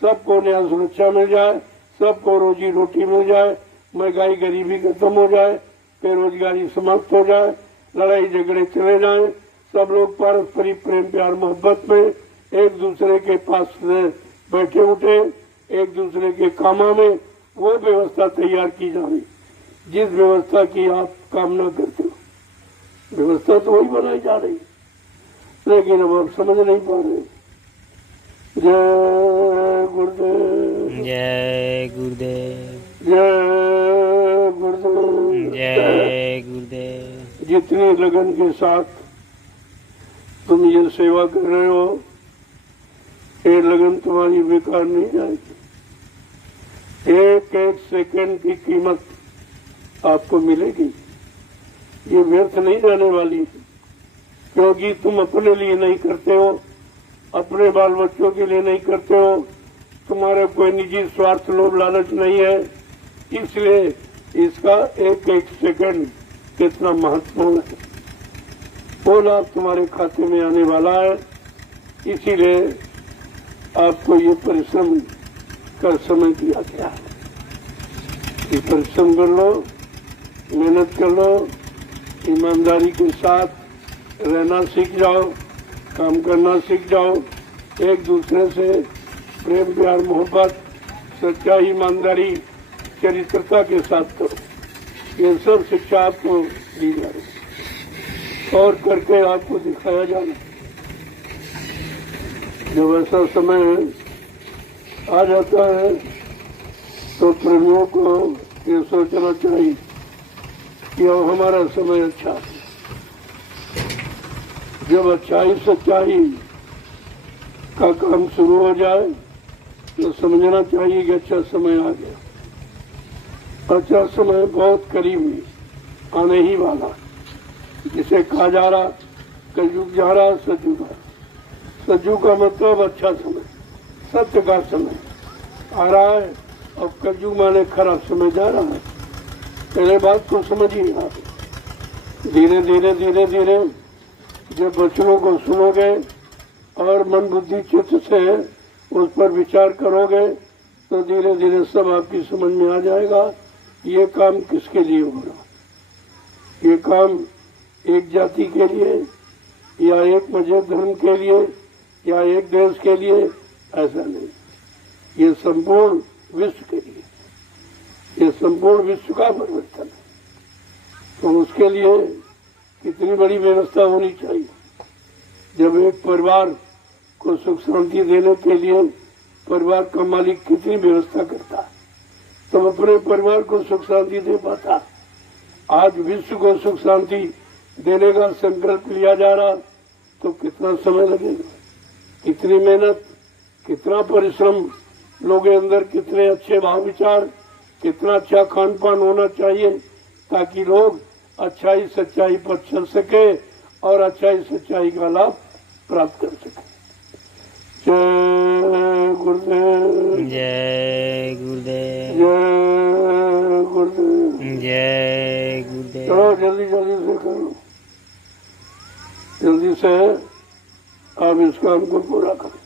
सबको न्याय सुरक्षा मिल जाए, सबको रोजी रोटी मिल जाए, महंगाई गरीबी खत्म हो जाए, बेरोजगारी समाप्त हो जाए, लड़ाई झगड़े चले जाएं, सब लोग पारस्परिक प्रेम प्यार मोहब्बत में एक दूसरे के पास बैठे उठे, एक दूसरे के कामों में वो व्यवस्था तैयार की जा रही जिस व्यवस्था की आप कामना करते हो। व्यवस्था तो वही बनाई जा रही, लेकिन अब आप समझ नहीं पा रहे। जय गुरुदेव, जय गुरुदेव, जय गुरुदेव, जय गुरुदेव। जितनी लगन के साथ तुम ये सेवा कर रहे हो, ये लगन तुम्हारी बेकार नहीं जाएगी। एक एक सेकंड की कीमत आपको मिलेगी, ये व्यर्थ नहीं जाने वाली, क्योंकि तुम अपने लिए नहीं करते हो, अपने बाल बच्चों के लिए नहीं करते हो, तुम्हारे कोई निजी स्वार्थ लोभ लालच नहीं है, इसलिए इसका एक एक सेकंड कितना महत्वपूर्ण है, वो लाभ तुम्हारे खाते में आने वाला है। इसीलिए आपको ये परिश्रम का समय दिया गया है। ये परिश्रम कर लो, मेहनत कर लो, ईमानदारी के साथ रहना सीख जाओ, काम करना सीख जाओ, एक दूसरे से प्रेम प्यार मोहब्बत सच्चाई ईमानदारी चरित्रता के साथ करो। ये सब शिक्षा आपको दी जा रही और करके आपको दिखाया जाना। जब ऐसा समय आ जाता है तो प्रेमियों को ये सोचना चाहिए कि अब हमारा समय अच्छा है। जब अच्छाई सच्चाई का काम शुरू हो जाए तो समझना चाहिए कि अच्छा समय आ गया, अच्छा समय बहुत करीब में आने ही वाला, जिसे कहा जा रहा कलयुग जा रहा सतयुग। सतयुग का मतलब अच्छा समय, सत्य का समय आ रहा है। अब कलयुग माने खराब समय जा रहा है। पहले बात को समझिए आप, धीरे धीरे धीरे धीरे जब वचनों को सुनोगे और मन बुद्धि चित्त से उस पर विचार करोगे तो धीरे धीरे सब आपकी समझ में आ जाएगा ये काम किसके लिए हो रहा। ये काम एक जाति के लिए या एक मजहब धर्म के लिए या एक देश के लिए, ऐसा नहीं, ये संपूर्ण विश्व के लिए, ये संपूर्ण विश्व का परिवर्तन है। तो उसके लिए कितनी बड़ी व्यवस्था होनी चाहिए। जब एक परिवार को सुख शांति देने के लिए परिवार का मालिक कितनी व्यवस्था करता है तब अपने परिवार को सुख शांति दे पाता। आज विश्व को सुख शांति देने का संकल्प लिया जा रहा तो कितना समय लगेगा, कितनी मेहनत, कितना परिश्रम, लोगों के अंदर कितने अच्छे भाव विचार, कितना अच्छा खान पान होना चाहिए ताकि लोग अच्छाई सच्चाई पर चल सके और अच्छाई सच्चाई का लाभ प्राप्त कर सके। जय गुरुदेव, जय गुरुदेव, जय गुरुदेव, जय गुरुदेव। चलो जल्दी जल्दी से करो, जल्दी से आप इस काम को पूरा करें।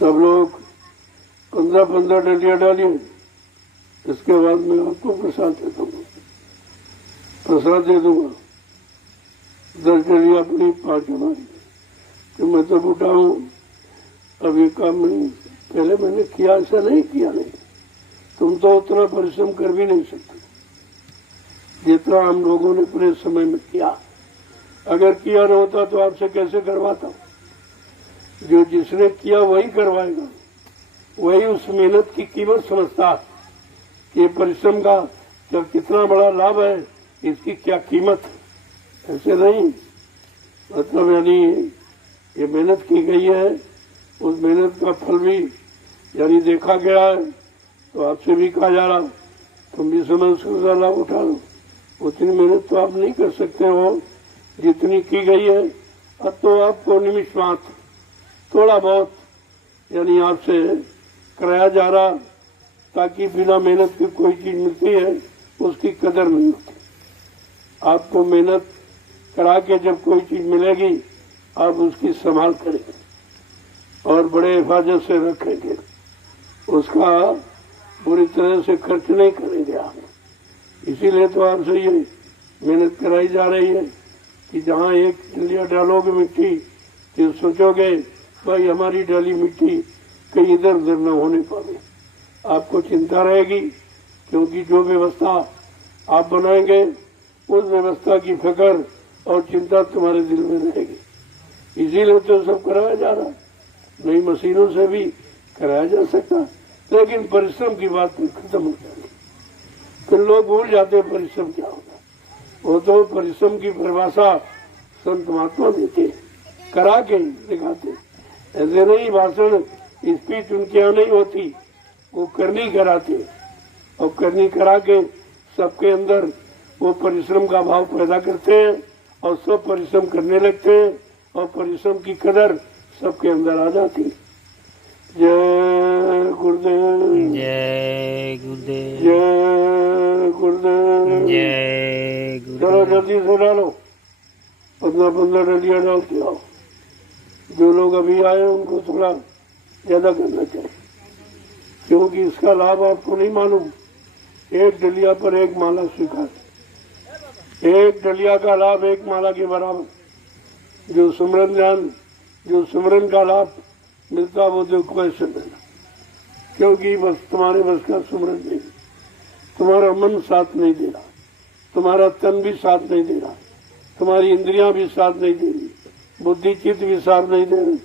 सब लोग 15-15 डलियां डालिए। इसके बाद मैं आपको प्रसाद दे दूंगा, प्रसाद दे दूंगा। 10 डलियां अपनी, 5 हमारी। तो मैं तो बूढ़ा हूँ, अब ये काम नहीं, पहले मैंने किया, ऐसा नहीं किया नहीं। तुम तो उतना परिश्रम कर भी नहीं सकते जितना हम लोगों ने पूरे समय में किया। अगर किया न होता तो आपसे कैसे करवाता। जो जिसने किया वही करवाएगा, वही उस मेहनत की कीमत समझता कि परिश्रम का जब कितना बड़ा लाभ है, इसकी क्या कीमत है। ऐसे नहीं, मतलब यानी ये मेहनत की गई है, उस मेहनत का फल भी यानी देखा गया है। तो आपसे भी कहा जा रहा तुम भी समय उसका लाभ उठा लो। उतनी मेहनत तो आप नहीं कर सकते हो जितनी की गई है। अब तो आपको निमिष मात्र थोड़ा बहुत यानी आपसे कराया जा रहा, ताकि बिना मेहनत की कोई चीज मिलती है उसकी कदर नहीं होती। आपको मेहनत करा के जब कोई चीज मिलेगी आप उसकी संभाल करेंगे और बड़े हिफाजत से रखेंगे, उसका बुरी तरह से खर्च नहीं करेंगे आप। इसीलिए तो आपसे ये मेहनत कराई जा रही है कि जहाँ एक डलिया डालोगे मिट्टी तो सोचोगे भाई हमारी डाली मिट्टी कहीं इधर उधर न होने पाए। आपको चिंता रहेगी, क्योंकि जो व्यवस्था आप बनाएंगे उस व्यवस्था की फिक्र और चिंता तुम्हारे दिल में रहेगी। इसीलिए तो सब कराया जा रहा। नई मशीनों से भी कराया जा सकता, लेकिन परिश्रम की बात तो खत्म हो जाएगी। फिर लोग भूल जाते परिश्रम क्या होता। वो तो परिश्रम की परिभाषा संत महात्मा देते, करा के दिखाते। ऐसे नहीं भाषण स्पीच उनके यहाँ नहीं होती, वो करनी कराते और करनी करा के सबके अंदर वो परिश्रम का भाव पैदा करते हैं और सब परिश्रम करने लगते हैं और परिश्रम की कदर सबके अंदर आ जाती है। जय गुरुदेव, जय गुरुदेव, जय गुरुदेव, जय चलो गुरुदेव। जल्दी से डालो, 15-15 डलियां डालते आओ। जो लोग अभी आए उनको थोड़ा ज्यादा करना चाहिए, क्योंकि इसका लाभ आपको नहीं मालूम। एक डलिया पर एक माला स्वीकार, एक डलिया का लाभ एक माला के बराबर। जो सुमरन ध्यान, जो सुमरन का लाभ मिलता वो देखो कैसे मिला, क्योंकि बस तुम्हारे बस का सुमरन नहीं, तुम्हारा मन साथ नहीं दे रहा, तुम्हारा तन भी साथ नहीं दे रहा, तुम्हारी इंद्रियां भी साथ नहीं दे रही, बुद्धि चित्त भी साथ नहीं दे रही।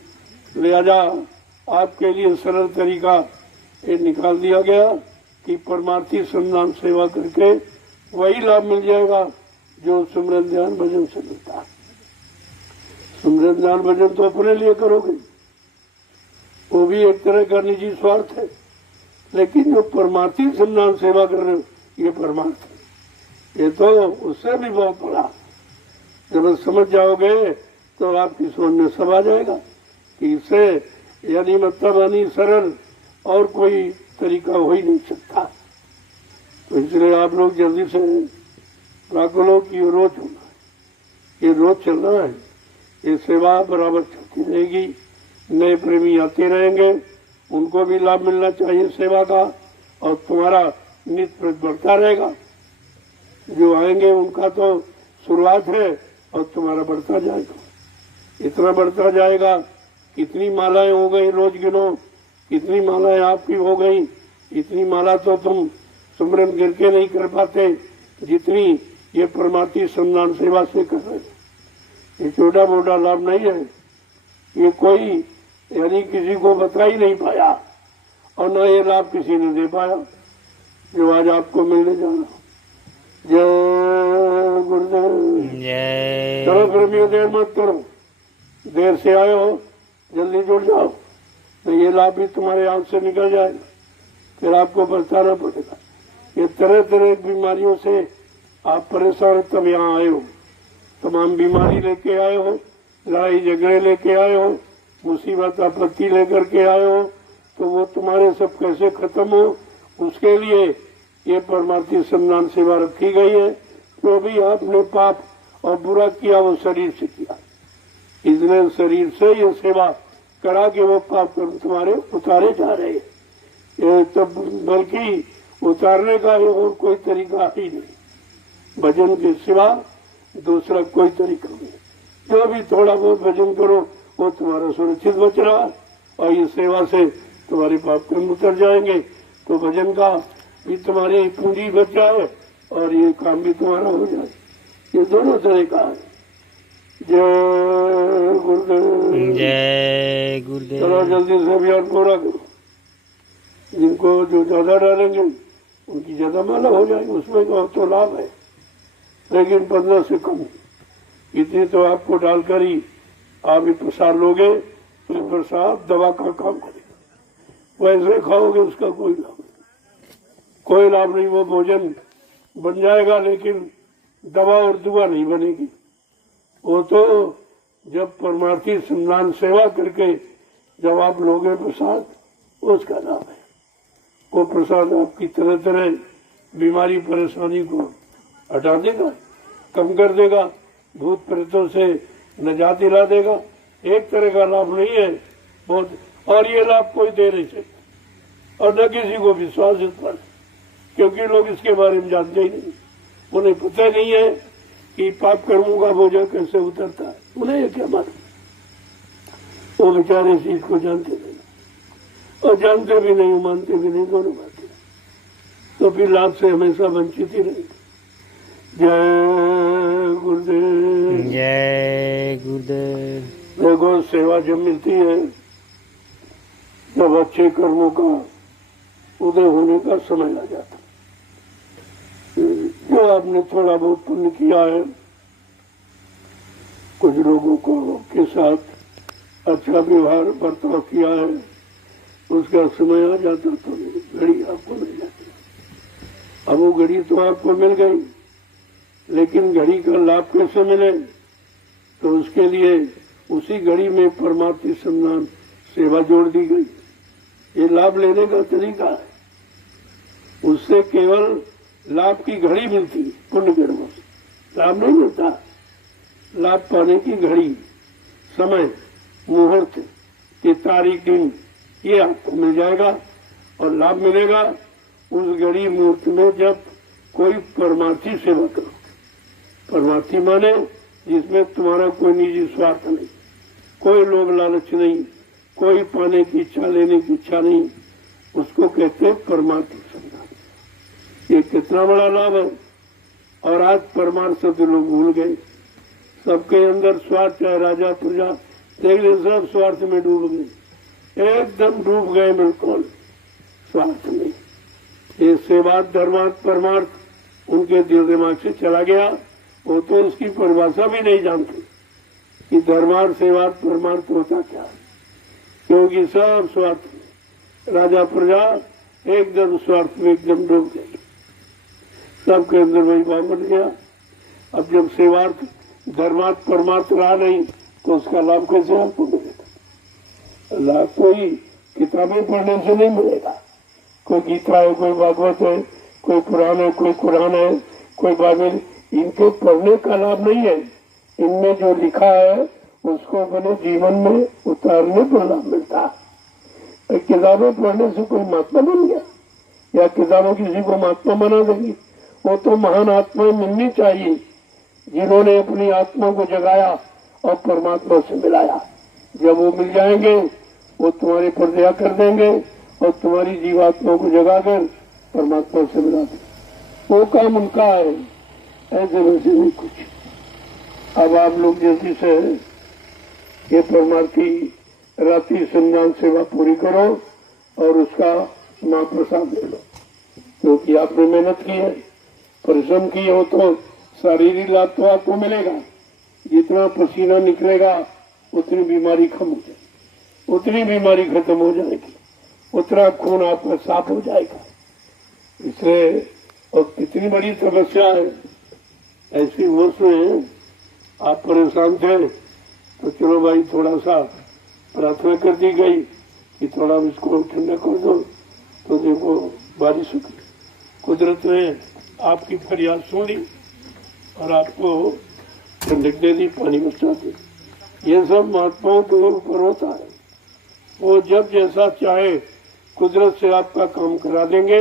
लिहाजा आपके लिए सरल तरीका ये निकाल दिया गया कि परमार्थी संधान सेवा करके वही लाभ मिल जाएगा जो सुमरन ध्यान भजन से मिलता है। सुमरन ध्यान भजन तो अपने लिए करोगे, वो भी एक तरह का निजी स्वार्थ है, लेकिन जो परमार्थी संधान सेवा कर रहे हो ये परमार्थ है, ये तो उससे भी बहुत बड़ा। जब समझ जाओगे तो आपकी समझ में सब आ जाएगा कि इससे यानी मतलब यानी सरल और कोई तरीका हो ही नहीं सकता। तो इसलिए आप लोग जल्दी से प्राकुलों की रोज होना है, ये रोज चलना है, ये सेवा बराबर चलती रहेगी। नए प्रेमी आते रहेंगे, उनको भी लाभ मिलना चाहिए सेवा का, और तुम्हारा नित्य बढ़ता रहेगा। जो आएंगे उनका तो शुरुआत है और तुम्हारा बढ़ता जाएगा, इतना बढ़ता जाएगा। कितनी मालाएं हो गई रोज गिनो, कितनी मालाएं आपकी हो गई, इतनी माला तो तुम सुमरन करके नहीं कर पाते जितनी ये परमार्थी संधान सेवा से कर रहे हो। ये छोटा मोटा लाभ नहीं है, ये कोई यानी किसी को बता ही नहीं पाया और न ये लाभ किसी ने दे पाया जो आज आपको मिलने जा रहा। जय गुरुदेव, जय। चलो प्रेमियों देर मत करो, देर से आए हो जल्दी जुड़ जाओ, तो ये लाभ भी तुम्हारे हाथ से निकल जाएगा, फिर आपको बचाना पड़ेगा। ये तरह तरह की बीमारियों से आप परेशान तब यहाँ आए हो, तमाम बीमारी लेके आए हो, लड़ाई झगड़े लेके आए हो, मुसीबत आपत्ति लेकर के आए हो, तो वो तुम्हारे सब कैसे खत्म हो उसके लिए ये परमार्थी संधान सेवा रखी गई है। जो भी आपने पाप और बुरा किया वो शरीर से किया, इसलिए शरीर से ये सेवा करा के वो पाप कर्म तुम्हारे उतारे जा रहे हैं। तब बल्कि उतारने का ये और कोई तरीका ही नहीं, भजन के सिवा दूसरा कोई तरीका नहीं। जो भी थोड़ा बहुत भजन करो वो तुम्हारा सुरक्षित बच रहा है, और ये सेवा से तुम्हारे पाप कर्म उतर जाएंगे, तो भजन का भी तुम्हारी पूंजी बच जाए और ये काम भी तुम्हारा हो जाए। ये दोनों तरह का है। जय गुरुदेव, जय गुरुदेव। चलो जल्दी से अभियान पूरा करो। जिनको जो ज्यादा डालेंगे उनकी ज्यादा माला हो जाएगी, उसमें तो लाभ है, लेकिन 15 से कम इतनी तो आपको डालकर ही आप ये प्रसाद लोगे तो ये प्रसाद दवा का काम करेगा। वैसे खाओगे उसका कोई लाभ नहीं, कोई लाभ नहीं। वो भोजन बन जाएगा लेकिन दवा और दुआ नहीं बनेगी। वो तो जब परमार्थी संधान सेवा करके जब आप लोगे प्रसाद, उसका नाम है। वो प्रसाद आपकी तरह तरह बीमारी परेशानी को हटा देगा, कम कर देगा, भूत प्रेतों से निजात दिला देगा। एक तरह का लाभ नहीं है बहुत, और ये लाभ कोई दे नहीं सकता और न किसी को विश्वास इस पर, क्योंकि लोग इसके बारे में जानते ही नहीं, उन्हें पता नहीं है कि पाप कर्मों का बोझ कैसे उतरता है। उन्हें ये क्या मालूम, वो बेचारे इस चीज को जानते नहीं और जानते भी नहीं, मानते भी नहीं, दोनों बातें, तो फिर लाभ से हमेशा वंचित ही रहेंगे। जय गुरुदेव, जय गुरुदेव। देखो सेवा जब मिलती है जब अच्छे कर्मों का उदय होने का समय आ जाता है। जो आपने थोड़ा बहुत पुण्य किया है, कुछ लोगों को के साथ अच्छा व्यवहार बर्ताव किया है, उसका समय आ जाता तो घड़ी आपको मिल जाती। अब वो घड़ी तो आपको मिल गई, लेकिन घड़ी का लाभ कैसे मिले? तो उसके लिए उसी घड़ी में परमार्थी सम्मान सेवा जोड़ दी गई। ये लाभ लेने का तरीका है। उससे केवल लाभ की घड़ी मिलती, पुण्य कर्म से लाभ नहीं मिलता। लाभ पाने की घड़ी, समय, मुहूर्त, ये तारीख, दिन, ये आपको मिल जाएगा। और लाभ मिलेगा उस घड़ी मुहूर्त में जब कोई परमार्थी सेवा करो। परमार्थी माने जिसमें तुम्हारा कोई निजी स्वार्थ नहीं, कोई लोभ लालच नहीं, कोई पाने की इच्छा, लेने की इच्छा नहीं, उसको कहते हैं परमार्थी सम्मान। ये कितना बड़ा लाभ है। और आज परमार्थ शब्द लोग भूल गए। सबके अंदर स्वार्थ है। राजा प्रजा देख ले, सब स्वार्थ में डूब गए, एकदम डूब गए, बिल्कुल स्वार्थ में। ये सेवार्थ, धर्मार्थ, परमार्थ उनके दिल दिमाग से चला गया। वो तो उसकी परिभाषा भी नहीं जानते कि धर्मार्थ, सेवार्थ, परमार्थ होता क्या है, क्योंकि सब स्वार्थ में। राजा प्रजा एकदम स्वार्थ में एकदम डूब गए, सबके अंदर वही भाव बन गया। अब जब सेवार्थ, धर्मार्थ, परमार्थ रहा नहीं तो उसका लाभ कैसे आपको मिलेगा? लाभ कोई किताबें पढ़ने से नहीं मिलेगा। कोई गीता है, कोई भागवत है, कोई पुराण है, कोई कुरान है, कोई बाइबल, इनके पढ़ने का लाभ नहीं है। इनमें जो लिखा है उसको अपने जीवन में उतारने पर लाभ मिलता है। किताबें पढ़ने से कोई महात्मा बन गया या किताबें किसी को महात्मा बना देंगी? वो तो महान आत्माएं मिलनी चाहिए जिन्होंने अपनी आत्मा को जगाया और परमात्मा से मिलाया। जब वो मिल जाएंगे वो तुम्हारे पर दया कर देंगे और तुम्हारी जीवात्मा को जगाकर परमात्मा से मिला देंगे। वो काम उनका है, ऐसे वैसे नहीं कुछ। अब आप लोग जल्दी से ये परमार्थी रात्रि सम्मान सेवा पूरी करो और उसका महाप्रसाद ले लो, क्योंकि आपने मेहनत की है, परिश्रम किए हो तो शारीरिक लाभ तो आपको मिलेगा। जितना पसीना निकलेगा उतनी बीमारी खत्म हो जाएगी, उतनी बीमारी खत्म हो जाएगी, उतना खून आपका साफ हो जाएगा। इसलिए और कितनी बड़ी समस्या है। ऐसी वर्ष में आप परेशान थे तो चलो भाई थोड़ा सा प्रार्थना कर दी गई कि थोड़ा इसको ठंडा कर दो, तो देखो बारिश हो गई। कुदरत ने आपकी फरियाद सुन ली और आपको ठंडक दे दी, पानी बरसा दी। ये सब महात्माओं के ऊपर होता है। वो जब जैसा चाहे कुदरत से आपका काम करा देंगे,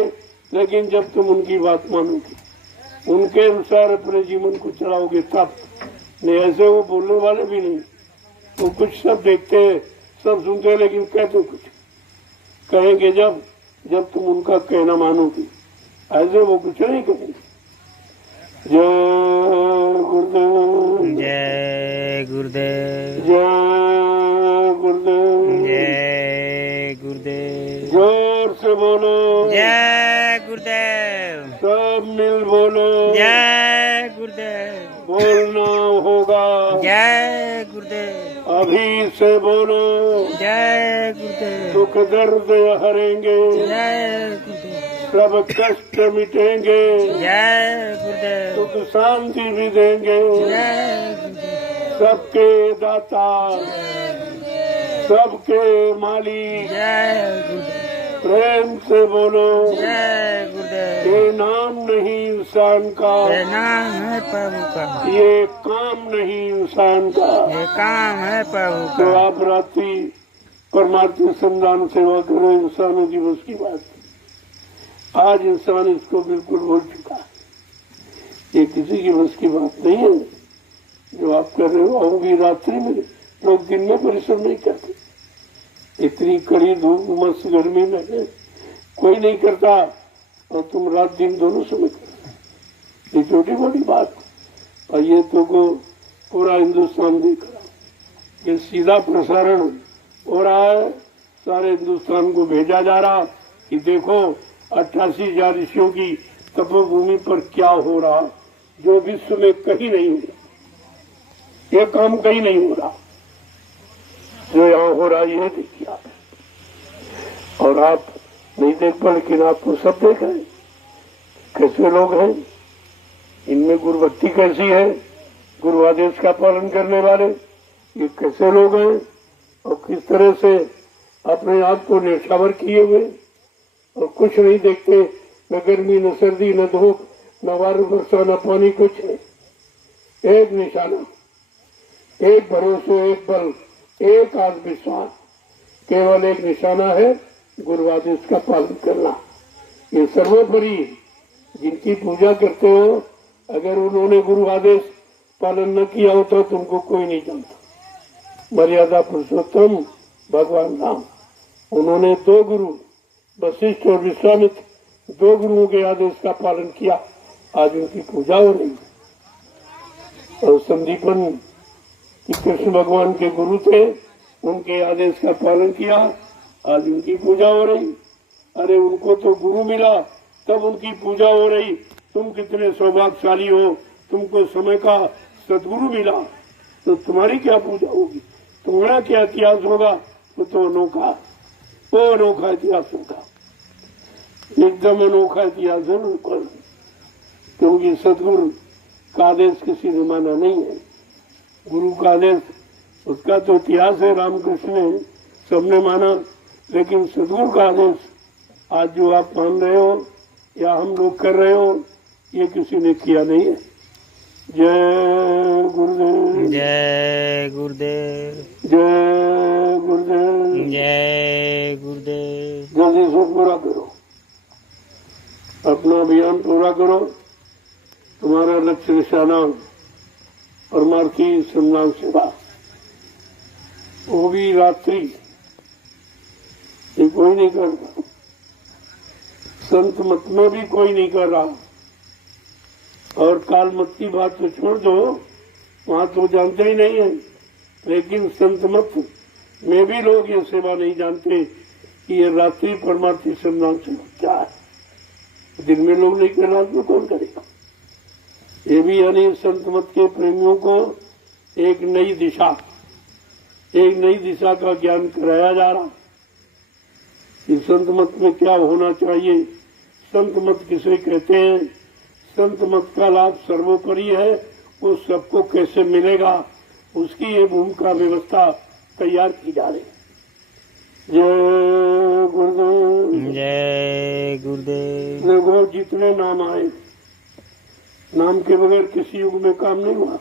लेकिन जब तुम उनकी बात मानोगे, उनके अनुसार अपने जीवन को चलाओगे तब। नहीं ऐसे वो बोलने वाले भी नहीं, वो कुछ सब देखते हैं, सब सुनते हैं, लेकिन कहते कुछ कहेंगे जब तुम उनका कहना मानोगे। ऐसे वो कुछ नहीं करेंगे। जय गुरुदेव, जय गुरुदेव, जय गुरुदेव, जय गुरुदेव। जोर से बोलो, जय गुरुदेव। सब मिल बोलो, जय गुरुदेव। बोलना होगा, जय गुरुदेव। अभी से बोलो, जय गुरुदेव। दुख दर्द हरेंगे, जय गुरुदेव। सब कष्ट मिटेंगे, जय गुरुदेव। सुख शांति भी देंगे। जय गुरुदेव। सबके दाता, सबके मालिक, जय गुरुदेव। प्रेम से बोलो, जय गुरुदेव। ये नाम नहीं इंसान का, ये नाम है प्रभु का, ये काम नहीं इंसान का। ये काम है प्रभु तो का। आप रात्रि परमार्थी संदान सेवा करो, इंसानों की बस की बात। आज इंसान इसको बिल्कुल भूल चुका है। ये किसी की बस की बात नहीं है जो आप कर रहे हो। और भी रात्रि में लोग दिन में परिश्रम नहीं करते। इतनी कड़ी धूप, मस्त गर्मी में कोई नहीं करता और तुम रात दिन दोनों समय करते। ये छोटी मोटी बात। और ये तो को पूरा हिंदुस्तान देख रहा है। ये सीधा प्रसारण हो रहा है, सारे हिंदुस्तान को भेजा जा रहा कि देखो 88,000 ऋषियों की तपोभूमि पर क्या हो रहा, जो विश्व में कहीं नहीं हो रहा। ये काम कहीं नहीं हो रहा जो यहाँ हो रहा है। ये देखिए आप, और आप नहीं देख पाए, लेकिन आपको सब देख रहे हैं कैसे लोग हैं, इनमें गुरुभक्ति कैसी है, गुरु आदेश का पालन करने वाले ये कैसे लोग हैं और किस तरह से अपने आप को निछावर किए हुए और कुछ नहीं देखते, न गर्मी न सर्दी न धूप न बारिश वर्षा न पानी, कुछ नहीं, एक निशाना, एक भरोसे, एक बल, एक आत्मविश्वास, केवल एक निशाना है गुरु आदेश का पालन करना। ये सर्वोपरि जिनकी पूजा करते हो, अगर उन्होंने गुरु आदेश पालन न किया होता तो तुमको कोई नहीं जानता। मर्यादा पुरुषोत्तम भगवान राम, उन्होंने 2 गुरु वशिष्ठ और विश्वामित्र 2 गुरुओं के आदेश का पालन किया, आज उनकी पूजा हो रही है। और संदीपन कृष्ण भगवान के गुरु थे, उनके आदेश का पालन किया, आज उनकी पूजा हो रही। अरे उनको तो गुरु मिला तब उनकी पूजा हो रही, तुम कितने सौभाग्यशाली हो, तुमको समय का सदगुरु मिला, तो तुम्हारी क्या पूजा होगी, तुम्हारा क्या इतिहास होगा, वो तो अनोखा, वो अनोखा इतिहास होगा, एकदम अनोखा इतिहास है उनका, क्योंकि सदगुरु का आदेश किसी ने माना नहीं है। गुरु का आदेश उसका तो इतिहास है, रामकृष्ण ने सबने माना, लेकिन सदगुरु का आदेश आज जो आप मान रहे हो या हम लोग कर रहे हो, ये किसी ने किया नहीं है। जय गुरुदेव, जय गुरुदेव, जय गुरुदेव, जय गुरुदेव। जल्दी से पूरा करो, अपना अभियान पूरा करो, तुम्हारा लक्ष्य निशाना परमार्थी सम्मान सेवा, वो भी रात्रि, ये कोई नहीं करता, संत मत में भी कोई नहीं कर रहा। और काल मत की बात तो छोड़ दो, वहां तो जानते ही नहीं है, लेकिन संत मत में भी लोग ये सेवा नहीं जानते कि ये रात्रि परमार्थी सम्मान सेवा क्या है। दिन में लोग नहीं कर, रात में कौन करेगा। ये भी यानी संत मत के प्रेमियों को एक नई दिशा का ज्ञान कराया जा रहा कि संत मत में क्या होना चाहिए, संत मत किसे कहते हैं, संत मत का लाभ सर्वोपरि है, वो सबको कैसे मिलेगा, उसकी ये भूमिका व्यवस्था तैयार की जा रही है। जय गुरुदेव, जय गुरुदेव। देखो जितने नाम आए, नाम के बगैर किसी युग में काम नहीं हुआ,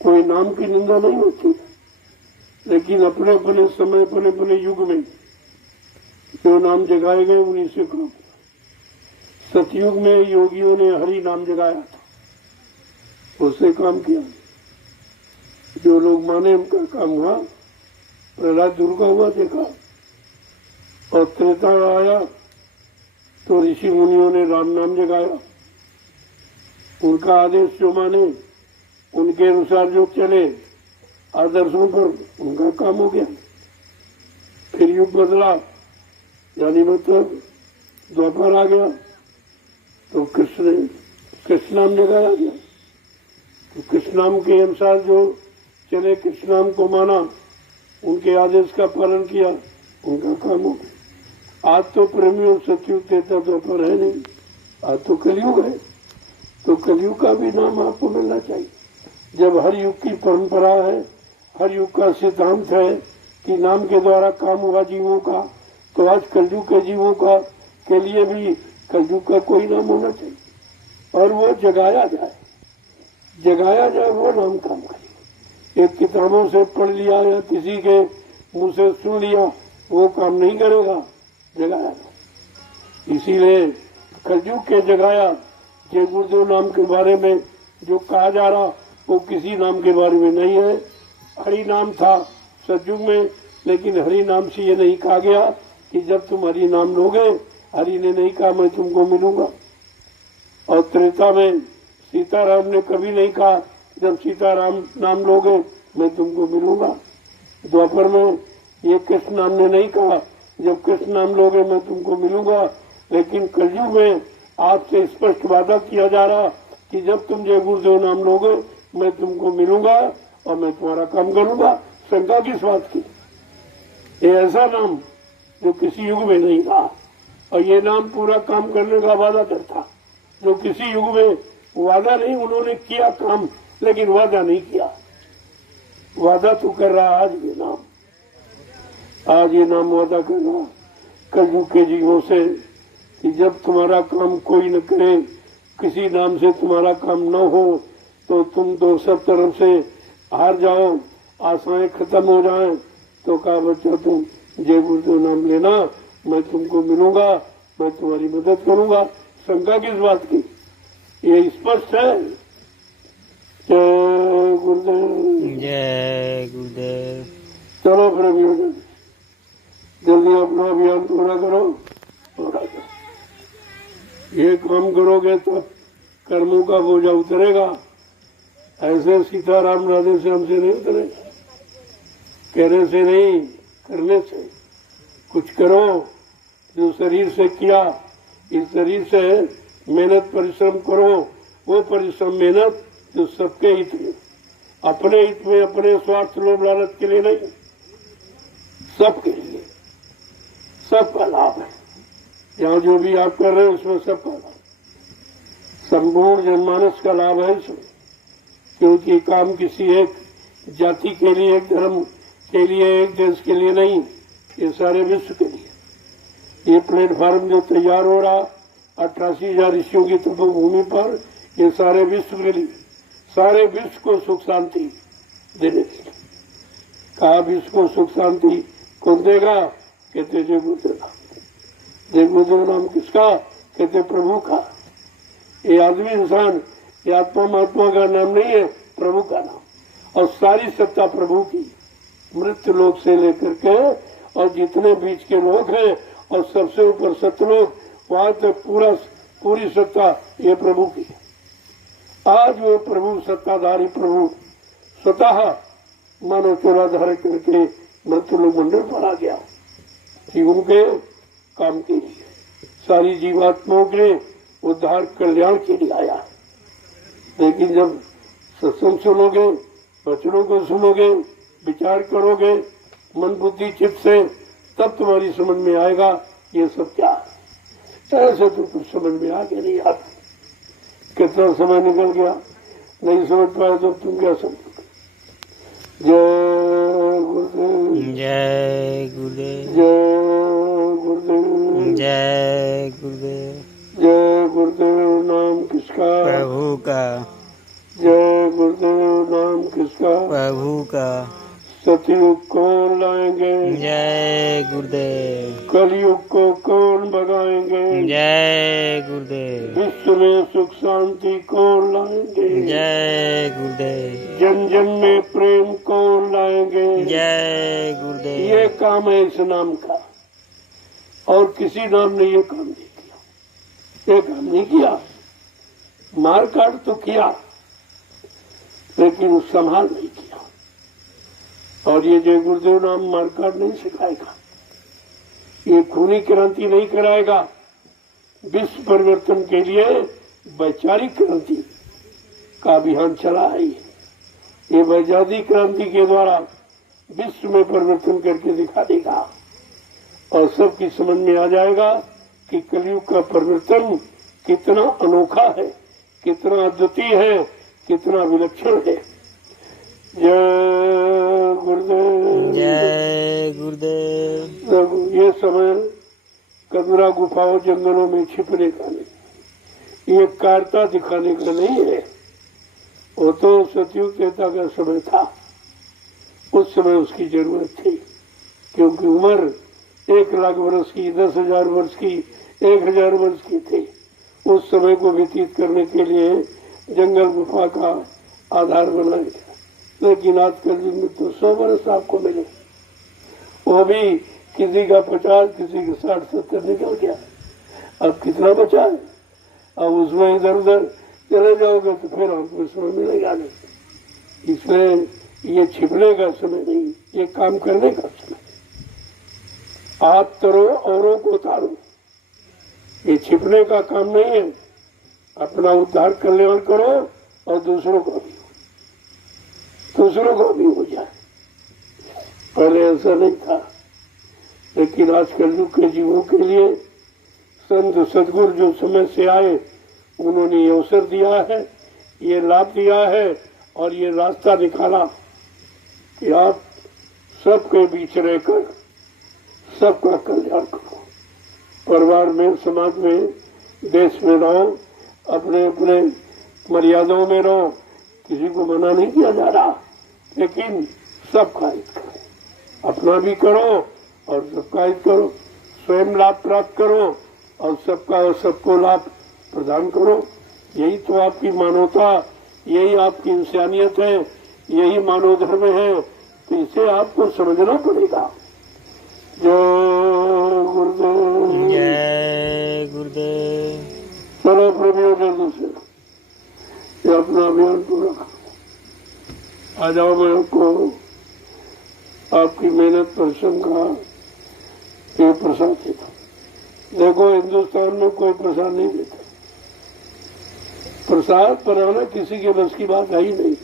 कोई नाम की निंदा नहीं होती, लेकिन अपने अपने समय, अपने अपने युग में जो नाम जगाए गए उन्हीं से काम। सतयुग में योगियों ने हरि नाम जगाया था, उससे काम किया, जो लोग माने उनका काम हुआ। प्रहलाद दुर्गा हुआ देखा, और त्रेता आया तो ऋषि मुनियों ने राम नाम जगाया, उनका आदेश जो माने, उनके अनुसार जो चले आदर्शों पर, उनका काम हो गया। फिर युग बदला, यानी मतलब द्वापर आ गया तो कृष्ण नाम जगाया गया, तो कृष्ण नाम के अनुसार जो चले, कृष्ण नाम को माना, उनके आदेश का पालन किया, उनका काम हो गया। आज तो प्रेमियों सतयुग देता द्वापर है नहीं, आज तो कलयुग है, तो कलयुग का भी नाम आपको मिलना चाहिए। जब हर युग की परंपरा है, हर युग का सिद्धांत है कि नाम के द्वारा काम हुआ जीवों का, तो आज कलयुग के जीवों का के लिए भी कलयुग का कोई नाम होना चाहिए, और वो जगाया जाए वो नाम काम करे। एक किताबों से पढ़ लिया या किसी के मुंह से सुन लिया वो काम नहीं करेगा, जगाया जाए। इसीलिए कलयुग के जगाया, जय गुरुदेव नाम के बारे में जो कहा जा रहा वो किसी नाम के बारे में नहीं है। हरि नाम था सतयुग में, लेकिन हरि नाम से ये नहीं कहा गया कि जब तुम हरि नाम लोगे, हरि ने नहीं कहा मैं तुमको मिलूंगा। और त्रेता में सीताराम ने कभी नहीं कहा जब सीताराम नाम लोगे मैं तुमको मिलूंगा। द्वापर में ये कृष्ण नाम ने नहीं कहा जब कृष्ण नाम लोगे मैं तुमको मिलूंगा। लेकिन कलयुग में आपसे स्पष्ट वादा किया जा रहा कि जब तुम जय गुरुदेव नाम लोगे मैं तुमको मिलूंगा और मैं तुम्हारा काम करूंगा। शंका किस बात की? ये ऐसा नाम जो किसी युग में नहीं था। और ये नाम पूरा काम करने का वादा करता, जो किसी युग में वादा नहीं, उन्होंने किया काम लेकिन वादा नहीं किया। वादा तो कर रहा आज ये नाम, आज ये नाम वादा कर रहा कलयुग के जीवों से कि जब तुम्हारा काम कोई न करे, किसी नाम से तुम्हारा काम न हो, तो तुम तो सब तरफ से हार जाओ, आशाएं खत्म हो जाएं, तो कहा बच्चा तुम जय गुरुदेव नाम लेना, मैं तुमको मिलूंगा, मैं तुम्हारी मदद करूंगा। शंका किस बात की, ये स्पष्ट है। जय गुरुदेव। जय गुरुदेव। चलो फिर अभी हो जाए, जल्दी अपना अभियान पूरा करो। ये काम करोगे तो कर्मों का बोझा उतरेगा। ऐसे सीताराम राधे से हमसे नहीं उतरेगा, कहने से नहीं, करने से। कुछ करो जो शरीर से किया, इस शरीर से मेहनत परिश्रम करो, वो परिश्रम मेहनत जो सबके हित में, अपने हित में, अपने स्वार्थ लोभ लालच के लिए नहीं, सबके लिए, सबका लाभ है। यहाँ जो भी आप कर रहे हैं उसमें सबका लाभ, संपूर्ण जनमानस का लाभ है इसमें। क्योंकि काम किसी एक जाति के लिए, एक धर्म के लिए, एक देश के लिए नहीं, ये सारे विश्व के लिए। ये प्लेटफार्म जो तैयार हो रहा 88,000 ऋषियों की तपोभूमि पर, ये सारे विश्व के लिए, सारे विश्व को सुख शांति देने के लिए। कहा विश्व को सुख शांति कौन देगा, कहते जय गुरुदेव। जय गुरुदेव नाम किसका, कहते प्रभु का। ये आदमी इंसान, ये आत्मा महात्मा का नाम नहीं है, प्रभु का नाम। और सारी सत्ता प्रभु की, मृत्यु लोक से लेकर के और जितने बीच के लोग हैं और सबसे ऊपर सतलोक, वहां तक पूरी सत्ता ये प्रभु की। आज वो प्रभु, सत्ताधारी प्रभु स्वतः मानव चोला धारण करके मृत्यु लोक मंडल पर आ गया, जीवों के काम के लिए, सारी जीवात्माओं के उद्धार कल्याण के लिए आया। लेकिन जब सत्संग सुनोगे, वचनों को सुनोगे, विचार करोगे मन बुद्धि चित्त से, तब तुम्हारी समझ में आएगा ये सब क्या है। ऐसे तो कुछ समझ में आ गया नहीं, आप कितना समय निकल गया, नहीं समझ पाए तो तुम क्या समझोगे। जय गुरुदेव। जय गुरुदेव। जय गुरुदेव। जय गुरुदेव। जय गुरुदेव नाम किसका, प्रभु का। जय गुरुदेव नाम किसका, प्रभु का। सतयुग कौन लाएंगे, जय गुरुदेव। कलयुग को कौन भगाएंगे, जय गुरुदेव। विश्व में सुख शांति कौन लाएंगे, जय गुरुदेव। जन जन में प्रेम कौन लाएंगे, जय गुरुदेव। ये काम है इस नाम का, और किसी नाम ने ये काम नहीं किया। ये काम नहीं किया, मार काट तो किया लेकिन संभाल नहीं किया। और ये जय गुरुदेव नाम मारकाट नहीं सिखाएगा, ये खूनी क्रांति नहीं कराएगा। विश्व परिवर्तन के लिए वैचारिक क्रांति का अभियान चला है। ये वैचारिक क्रांति के द्वारा विश्व में परिवर्तन करके दिखा देगा और सबकी समझ में आ जाएगा कि कलयुग का परिवर्तन कितना अनोखा है, कितना अद्वितीय है, कितना विलक्षण है। जय गुरुदेव। जय गुरुदेव। ये समय कदरा गुफाओं जंगलों में छिपने का नहीं, ये कारता दिखाने का नहीं है। वो तो सतयुग त्रेता का समय था, उस समय उसकी जरूरत थी, क्योंकि उम्र 1,00,000 वर्ष की, 10,000 वर्ष की, 1,000 वर्ष की थी। उस समय को व्यतीत करने के लिए जंगल गुफा का आधार बनाया गया। लेकिन आजकल युग में तो 100 वर्ष आपको मिले, वो भी किसी का 50, किसी का 60-70 निकल गया। अब कितना बचा है, अब उसमें इधर उधर चले जाओगे तो फिर आपको समय मिलेगा नहीं। इसलिए ये छिपने का समय नहीं, ये काम करने का समय। आप तरो औरों को तारो, ये छिपने का काम नहीं है। अपना उद्धार कल्याण करो और दूसरों को भी हो जाए। पहले ऐसा नहीं था, लेकिन आज कलयुग के जीवों के लिए संत सदगुरु जो समय से आए उन्होंने ये अवसर दिया है, ये लाभ दिया है और ये रास्ता निकाला कि आप सबके बीच रहकर सबका कल्याण करो, परिवार में, समाज में, देश में रहो, अपने अपने मर्यादाओं में रहो। किसी को मना नहीं किया जा रहा, लेकिन सबका हित करो, अपना भी करो और सबका हित करो, स्वयं लाभ प्राप्त करो और सबको लाभ प्रदान करो। यही तो आपकी मानवता, यही आपकी इंसानियत है, यही मानव धर्म है। तो इसे आपको समझना पड़ेगा। जय गुरुदेव, जय गुरुदेव। चलो प्रभु जल्दी से ये अपना अभियान पूरा करो। आ जाओ, मैं आपको आपकी मेहनत परिश्रम का ये प्रसाद देता। देखो, हिंदुस्तान में कोई प्रसाद नहीं देता। प्रसाद बनाना किसी के बस की बात है ही नहीं।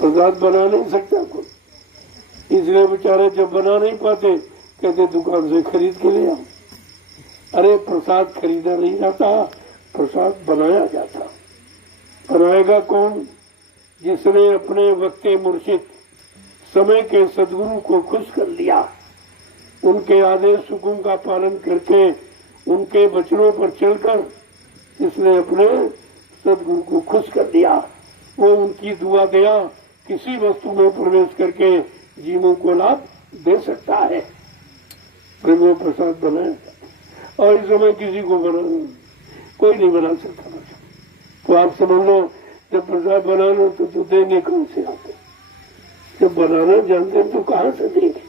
प्रसाद बना नहीं सकता कोई, इसलिए बेचारे जब बना नहीं पाते कहते दुकान से खरीद के ले आओ। अरे प्रसाद खरीदा नहीं जाता, प्रसाद बनाया जाता। बनाएगा कौन? जिसने अपने वक्त मुर्शिद समय के सदगुरु को खुश कर लिया, उनके आदेश हुकुम का पालन करके, उनके वचनों पर चलकर जिसने अपने सदगुरु को खुश कर दिया, वो उनकी दुआ दया किसी वस्तु में प्रवेश करके जीवों को लाभ दे सकता है। प्रभु प्रसाद बनाए और इस समय किसी को बनाना कोई नहीं बना सकता। तो आप समझ लो, जब प्रसाद बना लो तो देंगे कहाँ से आते? जब बनाना जानते हैं तो कहाँ से देंगे?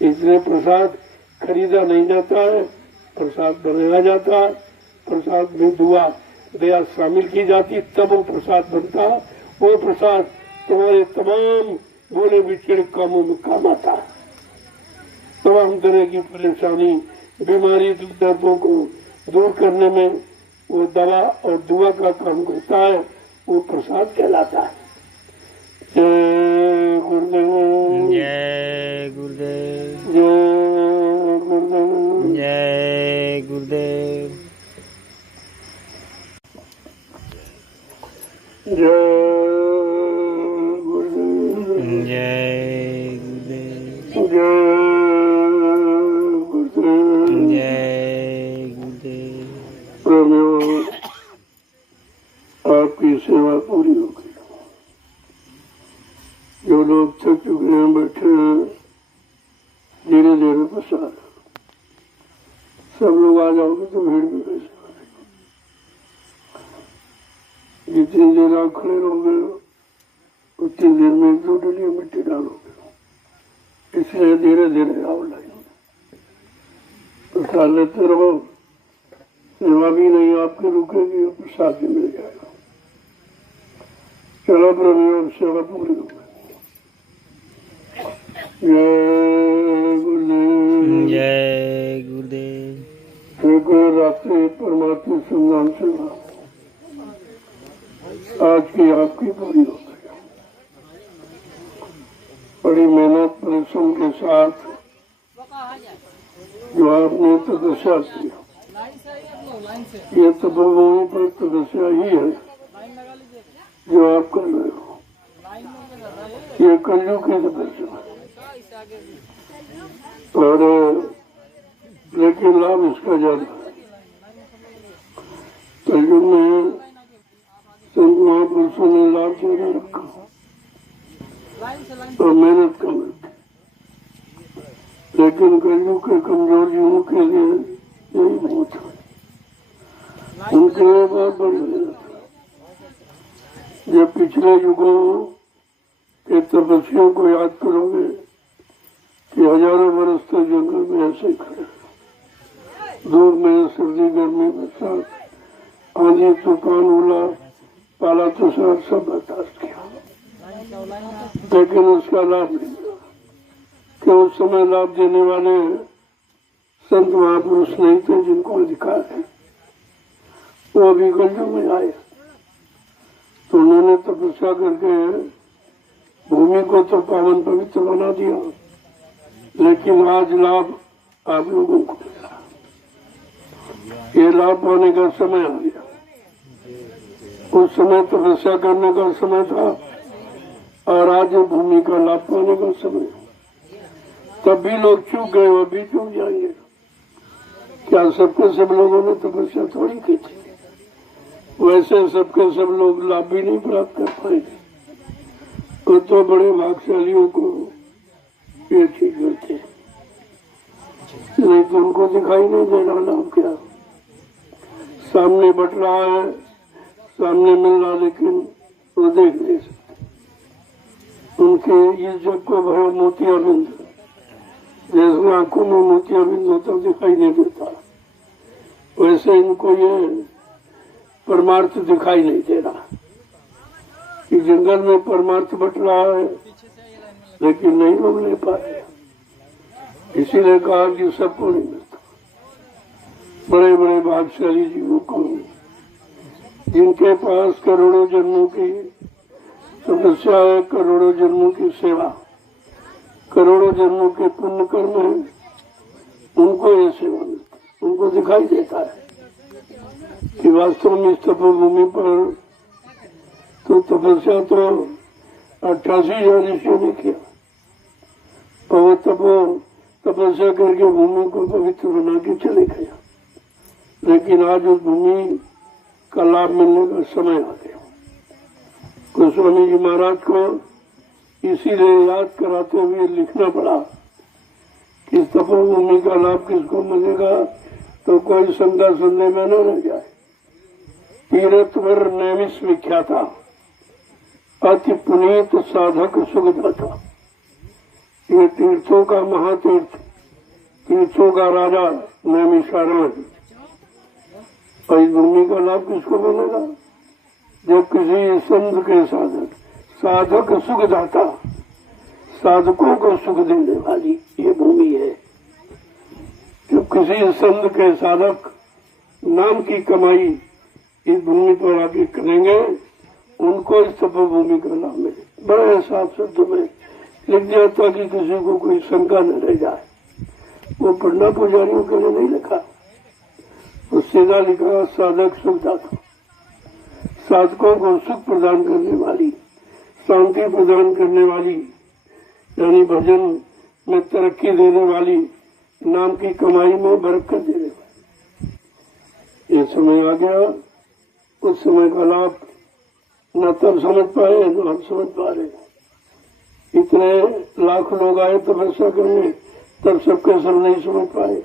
इसलिए प्रसाद खरीदा नहीं जाता है, प्रसाद बनाया जाता है। प्रसाद में दुआ दया शामिल की जाती, तब वो प्रसाद बनता। वो प्रसाद तुम्हारे तमाम बोले बिछड़े कामों में काम आता है। तमाम तरह की परेशानी, बीमारी, दर्दों को दूर करने में वो दवा और दुआ का काम करता है। वो प्रसाद कहलाता है। जय गुरुदेव, जय गुरुदेव, जय गुरुदेव, जय गुरुदेव। जय गुरुदेव, जय गुरुदेव, जय गुरुदेव, जय गुरुदेव। प्रभु आपकी सेवा पूरी हो गई। जो लोग थक चुके हैं, बैठे हैं, धीरे धीरे प्रसाद। सब लोग आ जाओगे तो भीड़ भी कैसे बनेगी? जितनी देर आप खड़े रहोगे उतनी देर में एक दो डलियां मिट्टी डालोगे। इसलिए धीरे धीरे आओ लाइन में, प्रसाद लेते रहो। सेवा भी नहीं आपकी रुकेगी और प्रसाद भी मिल जाएगा। चलो प्रभु, अब सेवा पूरी हो गई। जय गुरुदेव, जय गुरुदेव। एक रात्रि परमात्मा संधान सेवा आज की आपकी पूरी हो गई। बड़ी मेहनत परिश्रम के साथ जो आपने तपस्या की, ये तपोभूमि पर तपस्या ही है जो आप कर रहे हो। ये कलयुग की तपस्या है और लेकिन लाभ इसका ज्यादा है। कलयुग में संत महापुरुषों ने लाभ ज्यादा रखा और मेहनत कम रखी, लेकिन कलयुग के कमजोर जीवों के लिए यही बहुत है। उनके लिए बहुत बड़ी मेहनत है। जब पिछले युगों के तपस्वियों को याद करोगे कि हजारों वर्ष तक जंगल में ऐसे ही खड़े, धूप में, सर्दी, गर्मी, बरसात, आंधी, तूफान, ओला, पाला, तुषार सब बर्दाश्त किया, लेकिन उसका लाभ नहीं मिला। कि उस समय लाभ देने वाले संत महापुरुष नहीं थे जिनको अधिकार है। वो अभी कलयुग में आए तो उन्होंने तपस्या करके भूमि को तो पावन पवित्र बना दिया लेकिन आज लाभ आप लोगों को मिला। ये लाभ पाने का समय आ गया। उस समय तपस्या करने का समय था और आज भूमि का लाभ पाने का समय। तब भी लोग चूक गए, वो भी चूक जाएंगे। क्या सबके सब लोगों ने तपस्या थोड़ी की थी? वैसे सबके सब लोग लाभ भी नहीं प्राप्त कर पाएंगे। तो बड़े भाग्यशालियों को ये चीज होती है, नहीं तो उनको दिखाई नहीं दे रहा लाभ क्या। सामने बट रहा है, सामने मिल रहा, लेकिन वो देख नहीं सकते। उनके इस जग को भयो मोतियाबिंद, जैसे आंखों में मोतियाबिंद होता दिखाई नहीं देता, वैसे इनको ये परमार्थ दिखाई नहीं दे रहा कि जंगल में परमार्थ बट रहा है, लेकिन नहीं लोग ले पाए। इसीलिए कहा कि सबको नहीं मिलता। बड़े बड़े भाग्यशाली जीवों को, जिनके पास करोड़ों जन्मों की तपस्या है, करोड़ों जन्मों की सेवा, करोड़ों जन्मों के पुण्य कर्म है, उनको ये सेवा मिलती, उनको दिखाई देता है कि वास्तव में इस तपोभूमि पर तो तपस्या तो 88,000 ऋषियों ने किया, और तपस्या करके भूमि को पवित्र बना के चले गया। लेकिन आज उस भूमि का लाभ मिलने का समय आ गया। गोस्वामी जी महाराज को इसीलिए याद कराते हुए लिखना पड़ा कि तपोभूमि का लाभ किसको मिलेगा, तो कोई शंका संदेह में न रह जाए। तीर्थवर नैमिष विख्याता अति पुनीत साधक सुखदाता, ये तीर्थों का महातीर्थ, तीर्थों का राजा नैमिषारण्य। और इस भूमि का लाभ किसको मिलेगा? जब किसी संत के साधक सुखदाता, साधकों को सुख देने वाली ये भूमि है। जब किसी संत के साधक नाम की कमाई इस भूमि पर आके करेंगे, उनको इस तपोभूमि का लाभ मिले। बड़े साफ शब्द में लिख दिया ताकि किसी को कोई शंका न रह जाए। वो पंडा पुजारियों के लिए नहीं लिखा, वो सीधा लिखा साधक सुखदाता, साधकों को सुख प्रदान करने वाली, शांति प्रदान करने वाली, यानी भजन में तरक्की देने वाली, नाम की कमाई में बरकत देने वाली। ये समय आ गया, उस समय का लाभ न तब समझ पाए न हम समझ पा रहे। इतने लाख लोग आए तपस्या करने, तब सबके सब नहीं समझ पाए।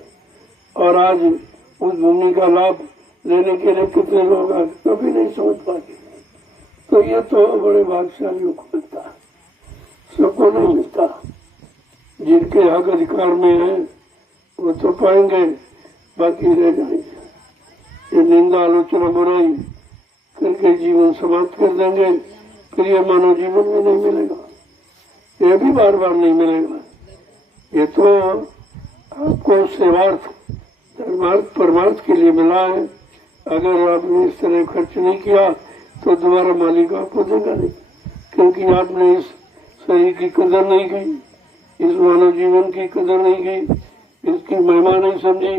और आज उस भूमि का लाभ लेने के लिए कितने लोग आए, कभी नहीं समझ पाए। तो ये तो बड़े भाग्यशालियों को मिलता है, सबको नहीं मिलता। जिनके हक अधिकार में है वो तो पाएंगे, बाकी रह जाएंगे। ये निंदा आलोचना बुराई करके जीवन समाप्त कर देंगे, फिर ये मानव जीवन में नहीं मिलेगा, ये भी बार बार नहीं मिलेगा। ये तो आपको सेवार्थ धर्मार्थ परमार्थ के लिए मिला है। अगर आपने इस तरह खर्च नहीं किया तो दोबारा मालिक आपको देगा नहीं, क्योंकि आपने इस शरीर की कदर नहीं की, इस मानव जीवन की कदर नहीं की, इसकी महिमा नहीं समझी,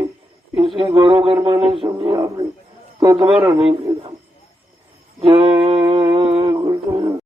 इसकी गौरव गरिमा नहीं समझी आपने, तो दोबारा नहीं मिलेगा। जय